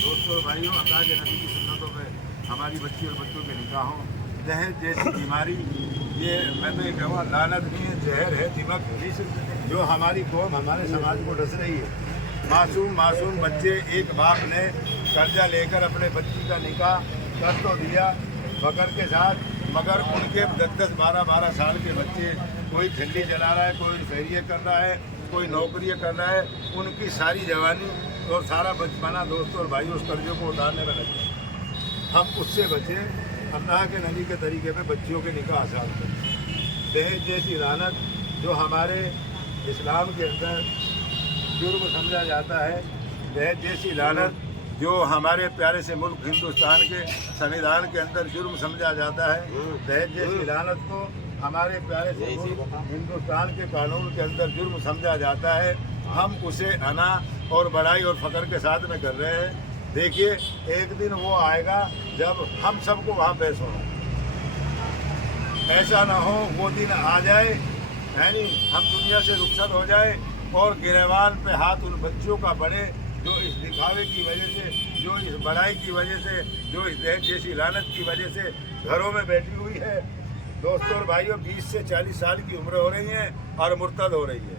दोस्तों और भाइयों, अल्लाह के नबी की सुन्नतों में हमारी बच्ची और बच्चों के निकाह हों। दहेज जैसी बीमारी, ये मैं तो ये कहूँगा लानत नहीं है, जहर है, दिमक जो हमारी कौम हमारे समाज को डस रही है। मासूम बच्चे, एक बाप ने कर्जा लेकर अपने बच्ची का निकाह कर तो दिया फकर के साथ, मगर उनके 10-10, 12-12 साल के बच्चे, कोई ठंडी जला रहा है, कोई फेरिए कर रहा है, कोई नौकरी कर रहा है, उनकी सारी जवानी और सारा बचपना दोस्तों और भाइयों उस कर्जों को उतारने में लगता है। हम उससे बचें, अल्लाह के नबी के तरीके पे बच्चियों के निकाह आसान करें। दहेज जैसी लानत जो हमारे इस्लाम के अंदर जुर्म समझा जाता है, दहेज जैसी लानत जो हमारे प्यारे से मुल्क हिंदुस्तान के संविधान के अंदर जुर्म समझा जाता है, दहेज जैसी लानत को हमारे प्यारे से मुल्क हिंदुस्तान के कानून के अंदर जुर्म समझा जाता है। हम उसे अना और बड़ाई और फ़ख्र के साथ में कर रहे हैं। देखिए, एक दिन वो आएगा जब हम सबको वहाँ पेश होना, ऐसा ना हो वो दिन आ जाए यानी हम दुनिया से रुखसत हो जाए और गिरवान पे हाथ उन बच्चों का बढ़े जो इस दिखावे की वजह से, जो इस बड़ाई की वजह से, जो इस दहेज जैसी लानत की वजह से घरों में बैठी हुई है। दोस्तों और भाइयों, 20 से 40 साल की उम्र हो रही है और मुर्तद हो रही है।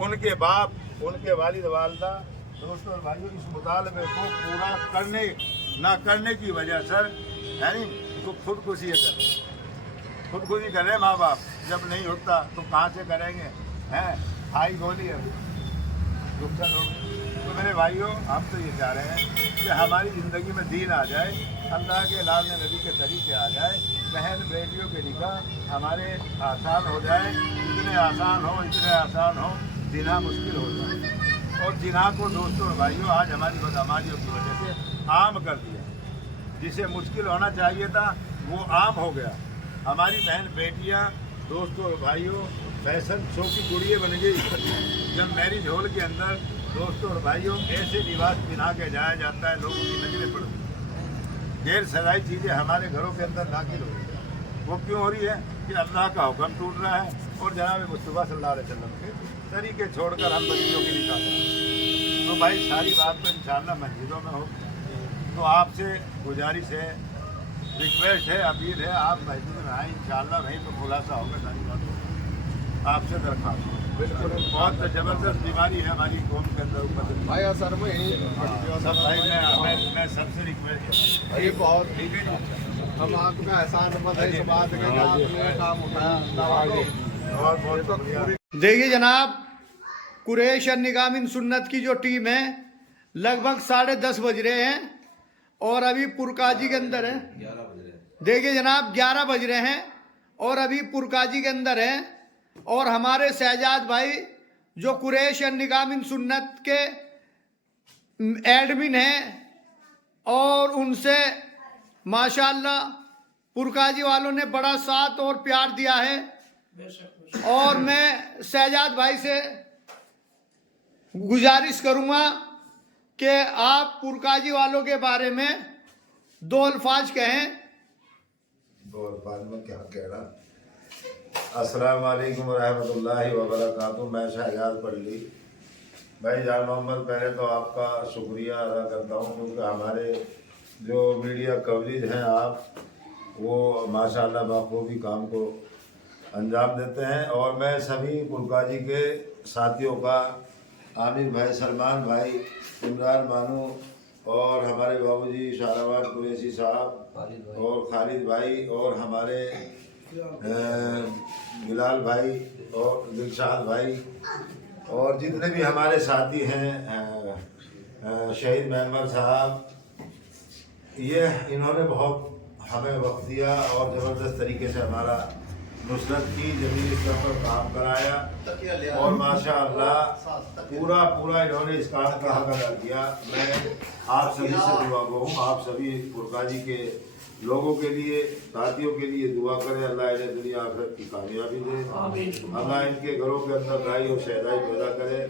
उनके बाप, उनके वालिद वालदा, दोस्तों और भाइयों, इस मुतालबे को पूरा करने ना करने की वजह से यानी तो खुदकुशी कर रहे माँ बाप। जब नहीं होता तो कहाँ से करेंगे, हैं भाई गोली है रुखसत होगी। तो मेरे भाइयों, हम तो ये चाह रहे हैं कि हमारी ज़िंदगी में दीन आ जाए, अल्लाह के लाल नबी के तरीके आ जाए, बहन बेटियों के निकाह हमारे आसान हो जाए, इतने आसान हो, जिना मुश्किल हो जाए। और जिना को दोस्तों और भाइयों आज हमारी बदअमालियों की वजह से आम कर दिया। जिसे मुश्किल होना चाहिए था वो आम हो गया। हमारी बहन बेटियां, दोस्तों और भाइयों, फैशन शो की गुड़िया बन गई। जब मैरिज हॉल के अंदर दोस्तों और भाइयों ऐसे लिबास पहना के जाया जाता है, लोगों की नजरें पड़ती हैं। गैर सराई चीज़ें हमारे घरों के अंदर दाखिल हो रही है। वो क्यों हो रही है कि अल्लाह का हुक्म टूट रहा है और जनाब मुस्तफ़ा सल्लल्लाहु अलैहि वसल्लम के तरीके छोड़कर हम बच्चियों की निकाह करें। तो भाई सारी बात तो इंशाअल्लाह मस्जिदों में हो। तो आपसे गुजारिश है, रिक्वेस्ट है, अपील है, आप मस्जिद में आए, इंशाअल्लाह वहीं तो खुलासा होगा सारी बात। आपसे दरख्वास्त, बिल्कुल बहुत ज़बरदस्त बीमारी है हमारी कौम के अंदर भाई। सर सब भाई मैं सबसे रिक्वेस्ट है, बहुत ठीक है जी, हम आपका एहसान बात काम उठाया। देखिए जनाब, कुरैश निगामिन सुन्नत की जो टीम है लगभग 10:30 बज रहे हैं और अभी पुरकाजी के अंदर है। देखिए जनाब, 11 बज रहे हैं और अभी पुरकाजी के अंदर है। और हमारे शहजाद भाई जो कुरैश निगामिन सुन्नत के एडमिन हैं और उनसे माशाअल्लाह पुरकाजी वालों ने बड़ा साथ और प्यार दिया है। और मैं शहजाद भाई से गुजारिश करूंगा कि आप पुरकाजी वालों के बारे में 2 अल्फाज कहें। 2 अल्फाज में क्या कहना। अस्सलाम वालेकुम रहमतुल्लाहि व बरकातुहू। मैं शहजाद पल्ली भाई जान मोहम्मद, पहले तो आपका शुक्रिया अदा करता हूँ क्योंकि हमारे जो मीडिया कवरेज हैं आप वो माशाअल्लाह बखूबी काम को अंजाम देते हैं। और मैं सभी पुरकाजी के साथियों का, आमिर भाई, सलमान भाई, इमरान बानू और हमारे बाबूजी शाहनवाज कुरैशी साहब और खालिद भाई और हमारे बिलाल भाई और दिलशाद भाई और जितने भी हमारे साथी हैं शहीद मेंबर साहब ये इन्होंने बहुत हमें वक्त दिया और ज़बरदस्त तरीके से हमारा नुसरत की ज़मीनी स्तर पर काम कराया और माशाअल्लाह पूरा इन्होंने इस काम का हक अदा किया। मैं आप सभी से दुआ गो हूँ, आप सभी पुरकाजी के लोगों के लिए, साथियों के लिए दुआ करें, अल्लाह इन्हें दुनिया आखिरत की कामयाबी दे, अल्लाह इनके घरों के अंदर राई और शहदाई पैदा करे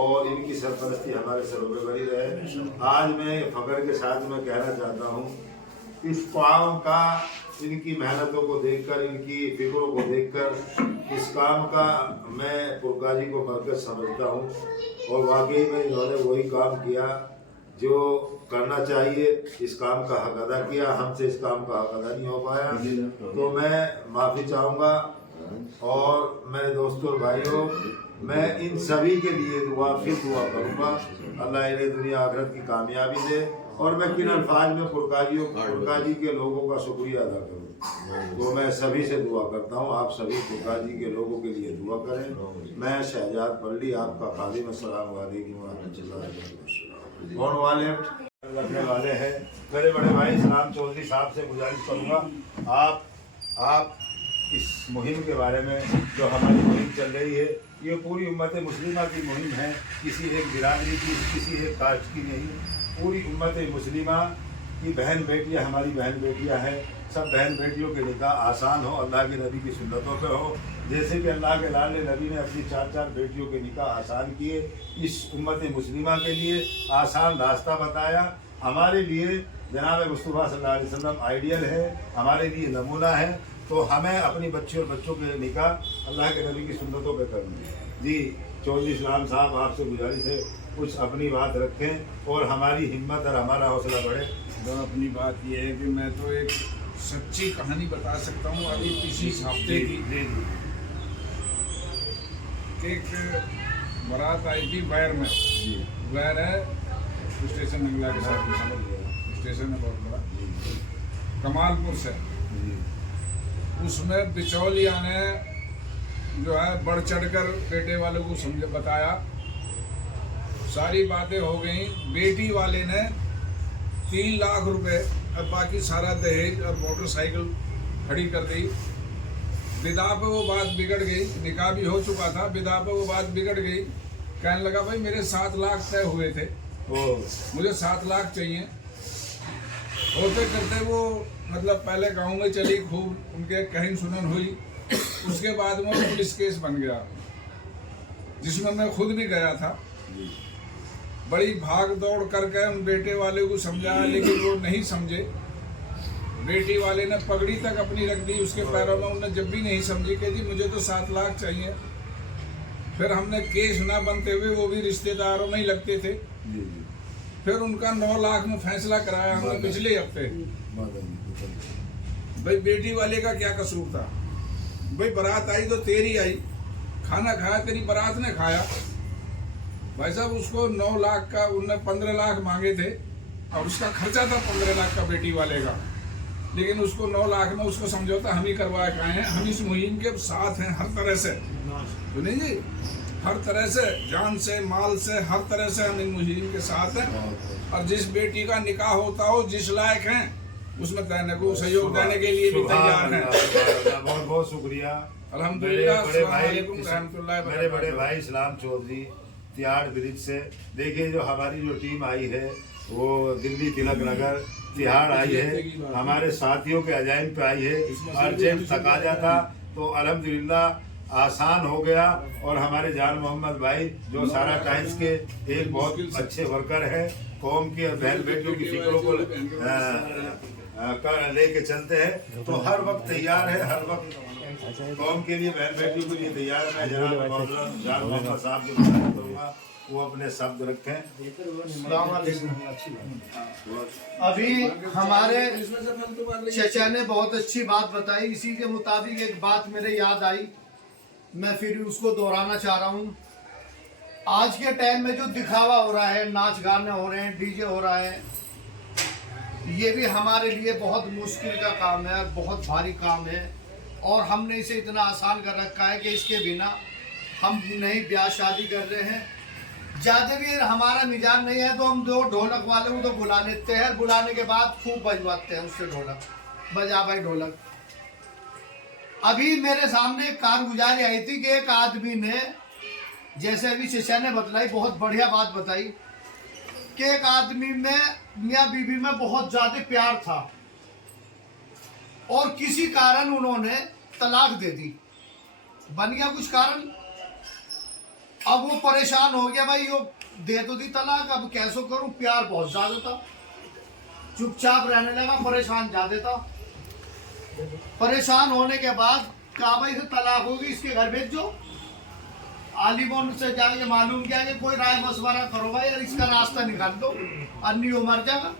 और इनकी सरपरस्ती हमारे सरों में बनी रहे। आज मैं फ़ख्र के साथ मैं कहना चाहता हूँ, इस काम का, इनकी मेहनतों को देखकर, इनकी फिक्रों को देखकर इस काम का मैं पुरकाजी को मरकज़ समझता हूँ और वाकई में इन्होंने वही काम किया जो करना चाहिए, इस काम का हक अदा किया। हमसे इस काम का हक अदा नहीं हो पाया तो मैं माफ़ी चाहूँगा। और मेरे दोस्तों और भाइयों, मैं इन सभी के लिए दुआ करूँगा, अल्लाह इन्हें दुनिया आखिरत की कामयाबी दे। और मैं किन अल्फाज में पुरकाजी के लोगों का शुक्रिया अदा करूँ, तो मैं सभी से दुआ करता हूँ, आप सभी पुरकाजी के लोगों के लिए दुआ करें। मैं शहजाद पल्ली आपका खादिम, अस्सलाम वालेकुम व रहमतुल्लाहि व बरकातहू। रखने वाले हैं मेरे बड़े भाई इस्लाम चौधरी साहब से गुजारिश करूँगा, आप इस मुहिम के बारे में, जो हमारी मुहिम चल रही है, ये पूरी उम्मत मुस्लिमा की मुहिम है, किसी एक बिरादरी की, किसी एक कास्ट की नहीं, पूरी उम्मत मुस्लिमा की बहन बेटियां, हमारी बहन बेटियां हैं। सब बहन बेटियों के निकाह आसान हो, अल्लाह के नबी की सुन्नतों पे हो। जैसे कि अल्लाह के लाल नबी ने अपनी 4 बेटियों के निकाह आसान किए, इस उम्मत मुस्लिमा के लिए आसान रास्ता बताया। हमारे लिए जनाब मुस्तफ़ा सल्लल्लाहु अलैहि वसल्लम आइडियल है, हमारे लिए नमूना है। तो हमें अपनी बच्ची और बच्चों के निकाह अल्लाह के नबी की सुन्नतों पे करनी है। जी चौधरी इस्लाम साहब, आपसे गुजारिश है कुछ अपनी बात रखें और हमारी हिम्मत और हमारा हौसला बढ़े। तो अपनी बात यह है कि मैं तो एक सच्ची कहानी बता सकता हूँ अभी पिछले हफ्ते की। एक बारात आई थी वैर में, वैर है स्टेशन मंगला के साथ, स्टेशन है बहुत बड़ा, कमालपुर से। उसमें बिचौलिया ने जो है बढ़ चढ़कर बेटे वाले को बताया, सारी बातें हो गई। बेटी वाले ने 3 लाख रुपए और बाकी सारा दहेज और मोटरसाइकिल खड़ी कर दी। विदा पे वो बात बिगड़ गई, निकाह भी हो चुका था, विदा पे वो बात बिगड़ गई। कहने लगा भाई मेरे 7 लाख तय हुए थे, मुझे 7 लाख चाहिए। होते करते वो मतलब पहले गांव में चली, खूब उनके कहीं सुनन हुई, उसके बाद में पुलिस केस बन गया जिसमें मैं खुद भी गया था। बड़ी भाग दौड़ करके उन बेटे वाले को समझाया लेकिन वो नहीं समझे। बेटी वाले ने पगड़ी तक अपनी रख दी उसके पैरों में, उन्होंने जब भी नहीं समझी कि जी मुझे तो 7 लाख चाहिए। फिर हमने केस ना बनते हुए, वो भी रिश्तेदारों में ही लगते थे, फिर उनका 9 लाख में फैसला कराया हमने पिछले हफ्ते। भाई बेटी वाले का क्या कसूर था? भाई बारात आई तो तेरी आई, खाना खाया तेरी बारात ने खाया। भाई साहब उसको 9 लाख का, उनने 15 लाख मांगे थे और उसका खर्चा था 15 लाख का बेटी वाले का, लेकिन उसको 9 लाख में उसको समझौता हम ही करवाए खाए हैं। हम इस मुहिम के साथ हैं हर तरह से, तो नहीं जी, हर तरह से, जान से, माल से, हर तरह से हम इन मुहिम के साथ हैं। और जिस बेटी का निकाह होता हो, जिस लायक हैं, उसमें देने को सहयोग देने के लिए भी तैयार हैं। बहुत बहुत शुक्रिया। अल्हम्दुलिल्लाह। मेरे बड़े भाई इस्लाम चौधरी तिहाड़ ब्रिज से। देखिए जो हमारी जो टीम आई है वो दिल्ली तिलक नगर तिहाड़ आई है, हमारे साथियों के अजाइम पे आई है। अर्जेंट तकाजा था तो अल्हम्दुलिल्लाह आसान हो गया। और हमारे जान मोहम्मद भाई जो सारा टाइम्स के एक बहुत अच्छे वर्कर हैं, कौम की और बहन बेटियों की फिक्रों को लेके चलते हैं, तो हर वक्त तैयार है, हर वक्त कौम के लिए, बहन बेटियों के लिए तैयार है। मैं जनाब जान मोहम्मद साहब के बात करूँगा, वो अपने शब्द रखें। अभी हमारे चचा ने बहुत अच्छी बात बताई, इसी के मुताबिक एक बात मेरे याद आई, मैं फिर उसको दोहराना चाह रहा हूँ। आज के टाइम में जो दिखावा हो रहा है, नाच गाने हो रहे हैं, डीजे हो रहा है, ये भी हमारे लिए बहुत मुश्किल का काम है और बहुत भारी काम है। और हमने इसे इतना आसान कर रखा है कि इसके बिना हम नहीं ब्याह शादी कर रहे हैं। ज्यादा भी हमारा मिजाज नहीं है तो हम दो ढोलक वाले को तो बुला लेते हैं, बुलाने के बाद खूब बजवाते हैं उससे ढोलक, बजा भाई ढोलक। अभी मेरे सामने एक कारगुजारी आई थी कि एक आदमी ने, जैसे अभी शिष्या ने बतलाई, बहुत बढ़िया बात बताई कि एक आदमी में मियाँ बीवी में बहुत ज्यादा प्यार था और किसी कारण उन्होंने तलाक दे दी, बन गया कुछ कारण। अब वो परेशान हो गया, भाई वो दे तो दी तलाक, अब कैसे करूं, प्यार बहुत ज्यादा था, चुपचाप रहने लगा, परेशान ज्यादा था। परेशान होने के बाद कहा भाई से तलाक होगी, इसके घर भेज दो। आलिमों से जाके मालूम किया कि कोई राय मशवरा करो भाई यार, इसका रास्ता निकाल दो, अन्य वो मर जाएगा।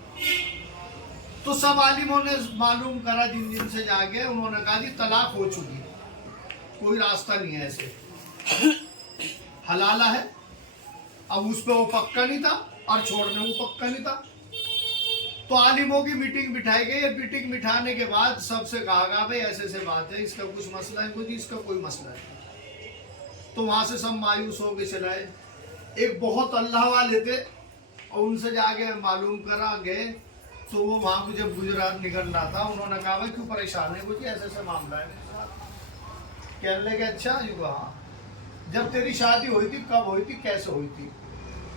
तो सब आलिमों ने मालूम करा, जिन जिन से जाके उन्होंने कहा जी तलाक हो चुकी है, कोई रास्ता नहीं है, ऐसे हलाला है। अब उस पर वो पक्का नहीं था और छोड़ने वो पक्का नहीं था। तो आलिमों की मीटिंग बिठाई गई। मीटिंग बिठाने के बाद सबसे कहा गया भाई ऐसे ऐसे बात है, इसका कुछ मसला है, कुछ इसका कोई मसला है। तो वहां से सब मायूस हो के चलाए। एक बहुत अल्लाह वाले थे और उनसे जाके मालूम करा गए, तो वो वहां को जब गुजरात निकल रहा था, उन्होंने कहा भाई क्यों परेशान है, कुछ ऐसे ऐसे मामला है। कहने लगे अच्छा जी, हाँ जब तेरी शादी हुई थी कब हुई थी, कैसे हुई थी?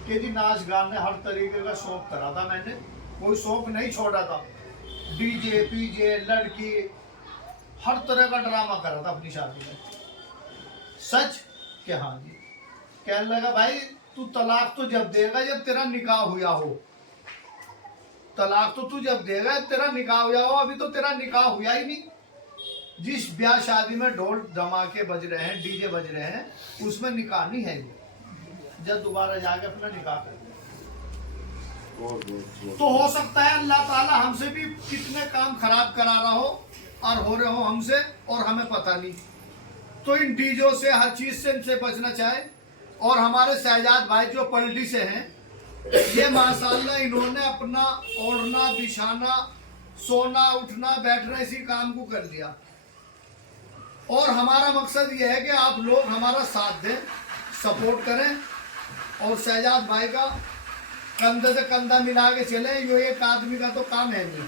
कि जी नाच गाने हर तरीके का शौक करा था मैंने, कोई शौक नहीं छोड़ा था, डीजे पीजे लड़की हर तरह का ड्रामा करा था अपनी शादी में। सच? कि हाँ जी। कहने लगा भाई तू तलाक तो जब देगा जब तेरा निकाह हुआ हो, तलाक तो तू जब देगा तेरा निकाह हुआ हो, अभी तो तेरा निकाह हुआ ही नहीं। जिस ब्याह शादी में ढोल धमाके बज रहे हैं, डीजे बज रहे हैं, उसमें निकाह नहीं है ये, जब दोबारा जाके अपना निकाह कर। तो हो सकता है अल्लाह ताला हमसे भी कितने काम खराब करा रहा हो और हो रहे हो हमसे और हमें पता नहीं। तो इन डीजों से हर चीज से इनसे बचना चाहे। और हमारे शहजाद भाई जो पलटी से हैं, ये माशाल्लाह इन्होंने अपना ओढ़ना बिछाना सोना उठना बैठना इसी काम को कर दिया। और हमारा मकसद ये है कि आप लोग हमारा साथ दें, सपोर्ट करें और शहजाद भाई का कंधे से कंधा मिला के चले। ये एक आदमी का तो काम है नहीं।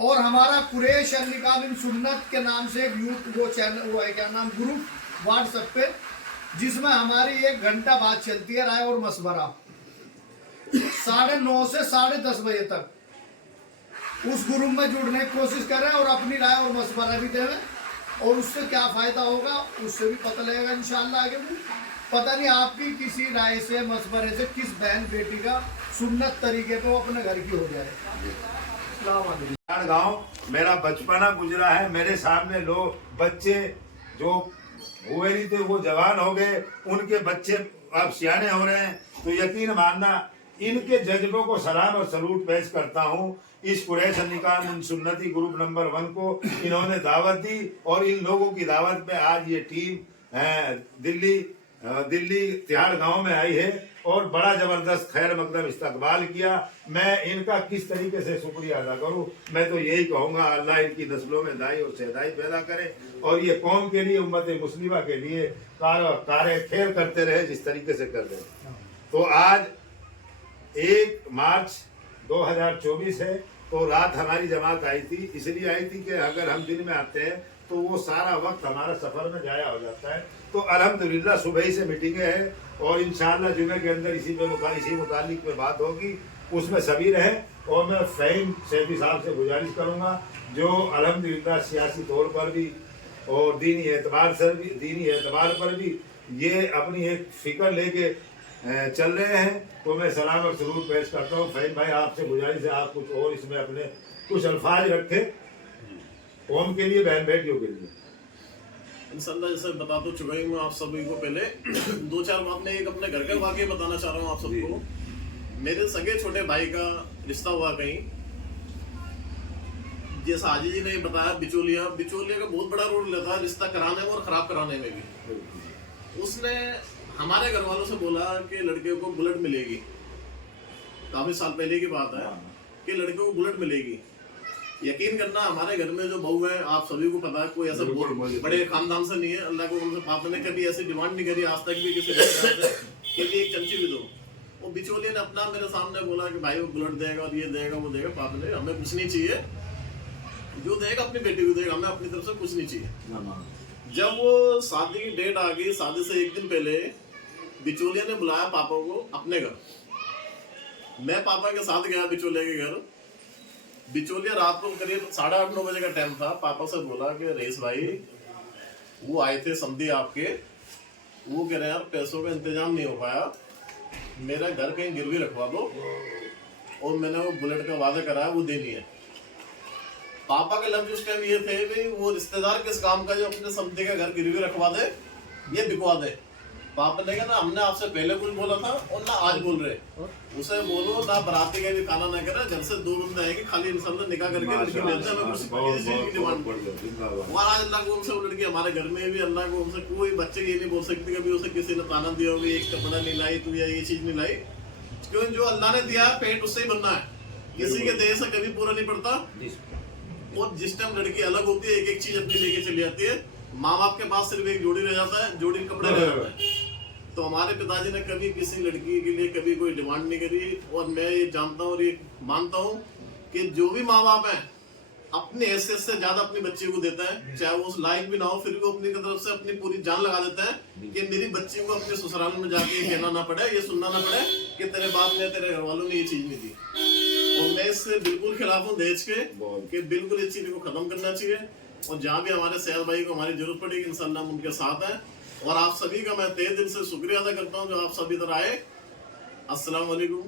और हमारा कुरैश निकाबिन सुन्नत के नाम से एक वो चैनल, वो है क्या नाम, ग्रुप व्हाट्सएप पे, जिसमें हमारी 1 घंटा बात चलती है, राय और मशवरा 9:30 से 10:30 बजे तक। उस ग्रुप में जुड़ने की कोशिश करें और अपनी राय और मशवरा भी दें, और उससे क्या फायदा होगा उससे भी पता लगेगा इंशाअल्लाह आगे भी। पता नहीं आपकी किसी राय से मशवरे से किस बहन बेटी का सुन्नत तरीके पे वो अपने घर की हो जाए। गाँव मेरा बचपना गुजरा है, मेरे सामने लोग बच्चे जो हुए नहीं थे वो जवान हो गए, उनके बच्चे अब सियाने हो रहे हैं। तो यकीन मानना इनके जज्बों को सलाम और सलूट पेश करता हूँ। इस कुरैश निकाबिन सुन्नती ग्रुप नंबर 1 को इन्होंने दावत दी और इन लोगों की दावत पे आज ये टीम दिल्ली तिहाड़ गांव में आई है और बड़ा जबरदस्त खैर मकदम इस्तकबाल किया। मैं इनका किस तरीके से शुक्रिया अदा करूं। मैं तो यही कहूंगा अल्लाह इनकी नस्लों में दाई और सहदाई पैदा करे और ये कौम के लिए उम्मत मुस्लिमा के लिए कार्य खैर करते रहे जिस तरीके से कर रहे हैं। तो आज 1 मार्च 2024 है, तो रात हमारी जमात आई थी, इसलिए आई थी कि अगर हम दिन में आते हैं तो वो सारा वक्त हमारा सफ़र में जाया हो जाता है। तो अल्हम्दुलिल्लाह सुबह ही से मीटिंगें हैं और इंशाअल्लाह जुमे के अंदर इसी मुतालिक में बात होगी, उसमें सभी रहें। और मैं फ़हीम सैफी साहब से गुजारिश करूँगा जो अल्हम्दुलिल्लाह सियासी तौर पर भी और दीनी एतबार पर भी ये अपनी एक फ़िक्र लेके चल रहे हैं, तो मैं सलाम और सरूर पेश करता हूँ। फ़हीम भाई आपसे गुजारिश है आप कुछ और इसमें अपने कुछ अल्फाज रखें कौम के लिए, बहन बेटियों के लिए। इंशाअल्लाह जैसे बता तो चुका हूँ मैं आप सभी को। पहले 2-4 बात में एक अपने घर का वाक़या बताना चाह रहा हूँ आप सबको। मेरे सगे छोटे भाई का रिश्ता हुआ कहीं, जैसा हाजी जी ने बताया, बिचौलिया का बहुत बड़ा रोल लेता है रिश्ता कराने में और ख़राब कराने में भी। उसने हमारे घर वालों से बोला कि लड़के को बुलेट मिलेगी, काफ़ी साल पहले की बात है कि लड़के को बुलेट मिलेगी। यकीन करना, हमारे घर में जो बहू है आप सभी को पता है, कोई ऐसा बड़े खानदान से नहीं है। अल्लाह को उनसे पापा ने कभी ऐसी डिमांड नहीं करी आज तक भी किसी के लिए एक चमची भी दो। वो बिचौलिए ने अपना मेरे सामने बोला कि भाई वो बुलेट देगा और ये देगा वो देगा। पापा ने हमें कुछ नहीं चाहिए, जो देगा अपनी बेटी को देगा, हमें अपनी तरफ से कुछ नहीं चाहिए। जब वो शादी की डेट आ गई, शादी से एक दिन पहले बिचौलिया ने बुलाया पापा को अपने घर। मैं पापा के साथ गया बिचौलिया के घर। बिचौलिया रात को करीब 8:30-9 बजे का टाइम था। पापा से बोला कि रईस भाई वो आए थे समधी आपके, वो कह रहे हैं यार पैसों का इंतजाम नहीं हो पाया, मेरा घर कहीं गिरवी रखवा दो और मैंने वो बुलेट का वादा कराया वो देनी है। पापा के लफ्ज उस टाइम ये थे कि वो रिश्तेदार किस काम का जो अपने समधी का घर गिरवी रखवा दे, ये बिकवा दे। पापा ने कहा ना हमने आपसे पहले कुछ बोला था और ना आज बोल रहे, उसे बोलो ना बराती का भी खाना ना करे, घर से 2 बंदे आएंगे खाली इंसान निकाह करके लड़की लेते हैं, हमें किसी चीज की डिमांड और आज अल्लाह को उनसे वो लड़की हमारे घर में भी अल्लाह को उनसे कोई बच्चे ये नहीं बोल सकते कभी उसे किसी ने ताना दिया होगी एक कपड़ा नहीं लाई तू या ये चीज नहीं लाई, क्योंकि जो अल्लाह ने दिया पेट उससे ही बनना है, किसी के देह से कभी पूरा नहीं पड़ता। और जिस टाइम लड़की अलग होती है एक एक चीज अपनी लेके चली जाती है, माँ बाप के पास सिर्फ एक जोड़ी रह जाता है, जोड़ी कपड़े रह जाता है। तो हमारे पिताजी ने कभी किसी लड़की के लिए कभी कोई डिमांड नहीं करी। और मैं ये जानता हूँ और ये मानता हूँ कि जो भी माँ बाप हैं अपनी हैसियत से ज्यादा अपनी बच्ची को देता है, चाहे वो उस लायक भी ना हो, फिर भी वो अपनी तरफ से अपनी पूरी जान लगा देता है कि मेरी बच्ची को अपने ससुराल में जाके कहना ना पड़े, ये सुनना ना पड़े कि तेरे बाप ने तेरे घर वालों ने ये चीज नहीं दी। और मैं इससे बिल्कुल खिलाफ हूँ दहेज के, कि बिल्कुल इस चीज को खत्म करना चाहिए। और जहाँ भी हमारे सयाद भाई को हमारी जरूरत पड़ेगी इंशाअल्लाह हम उनके साथ हैं। और आप सभी का मैं तहे दिल से शुक्रिया अदा करता हूँ जो आप सभी इधर आए। अस्सलाम वालेकुम।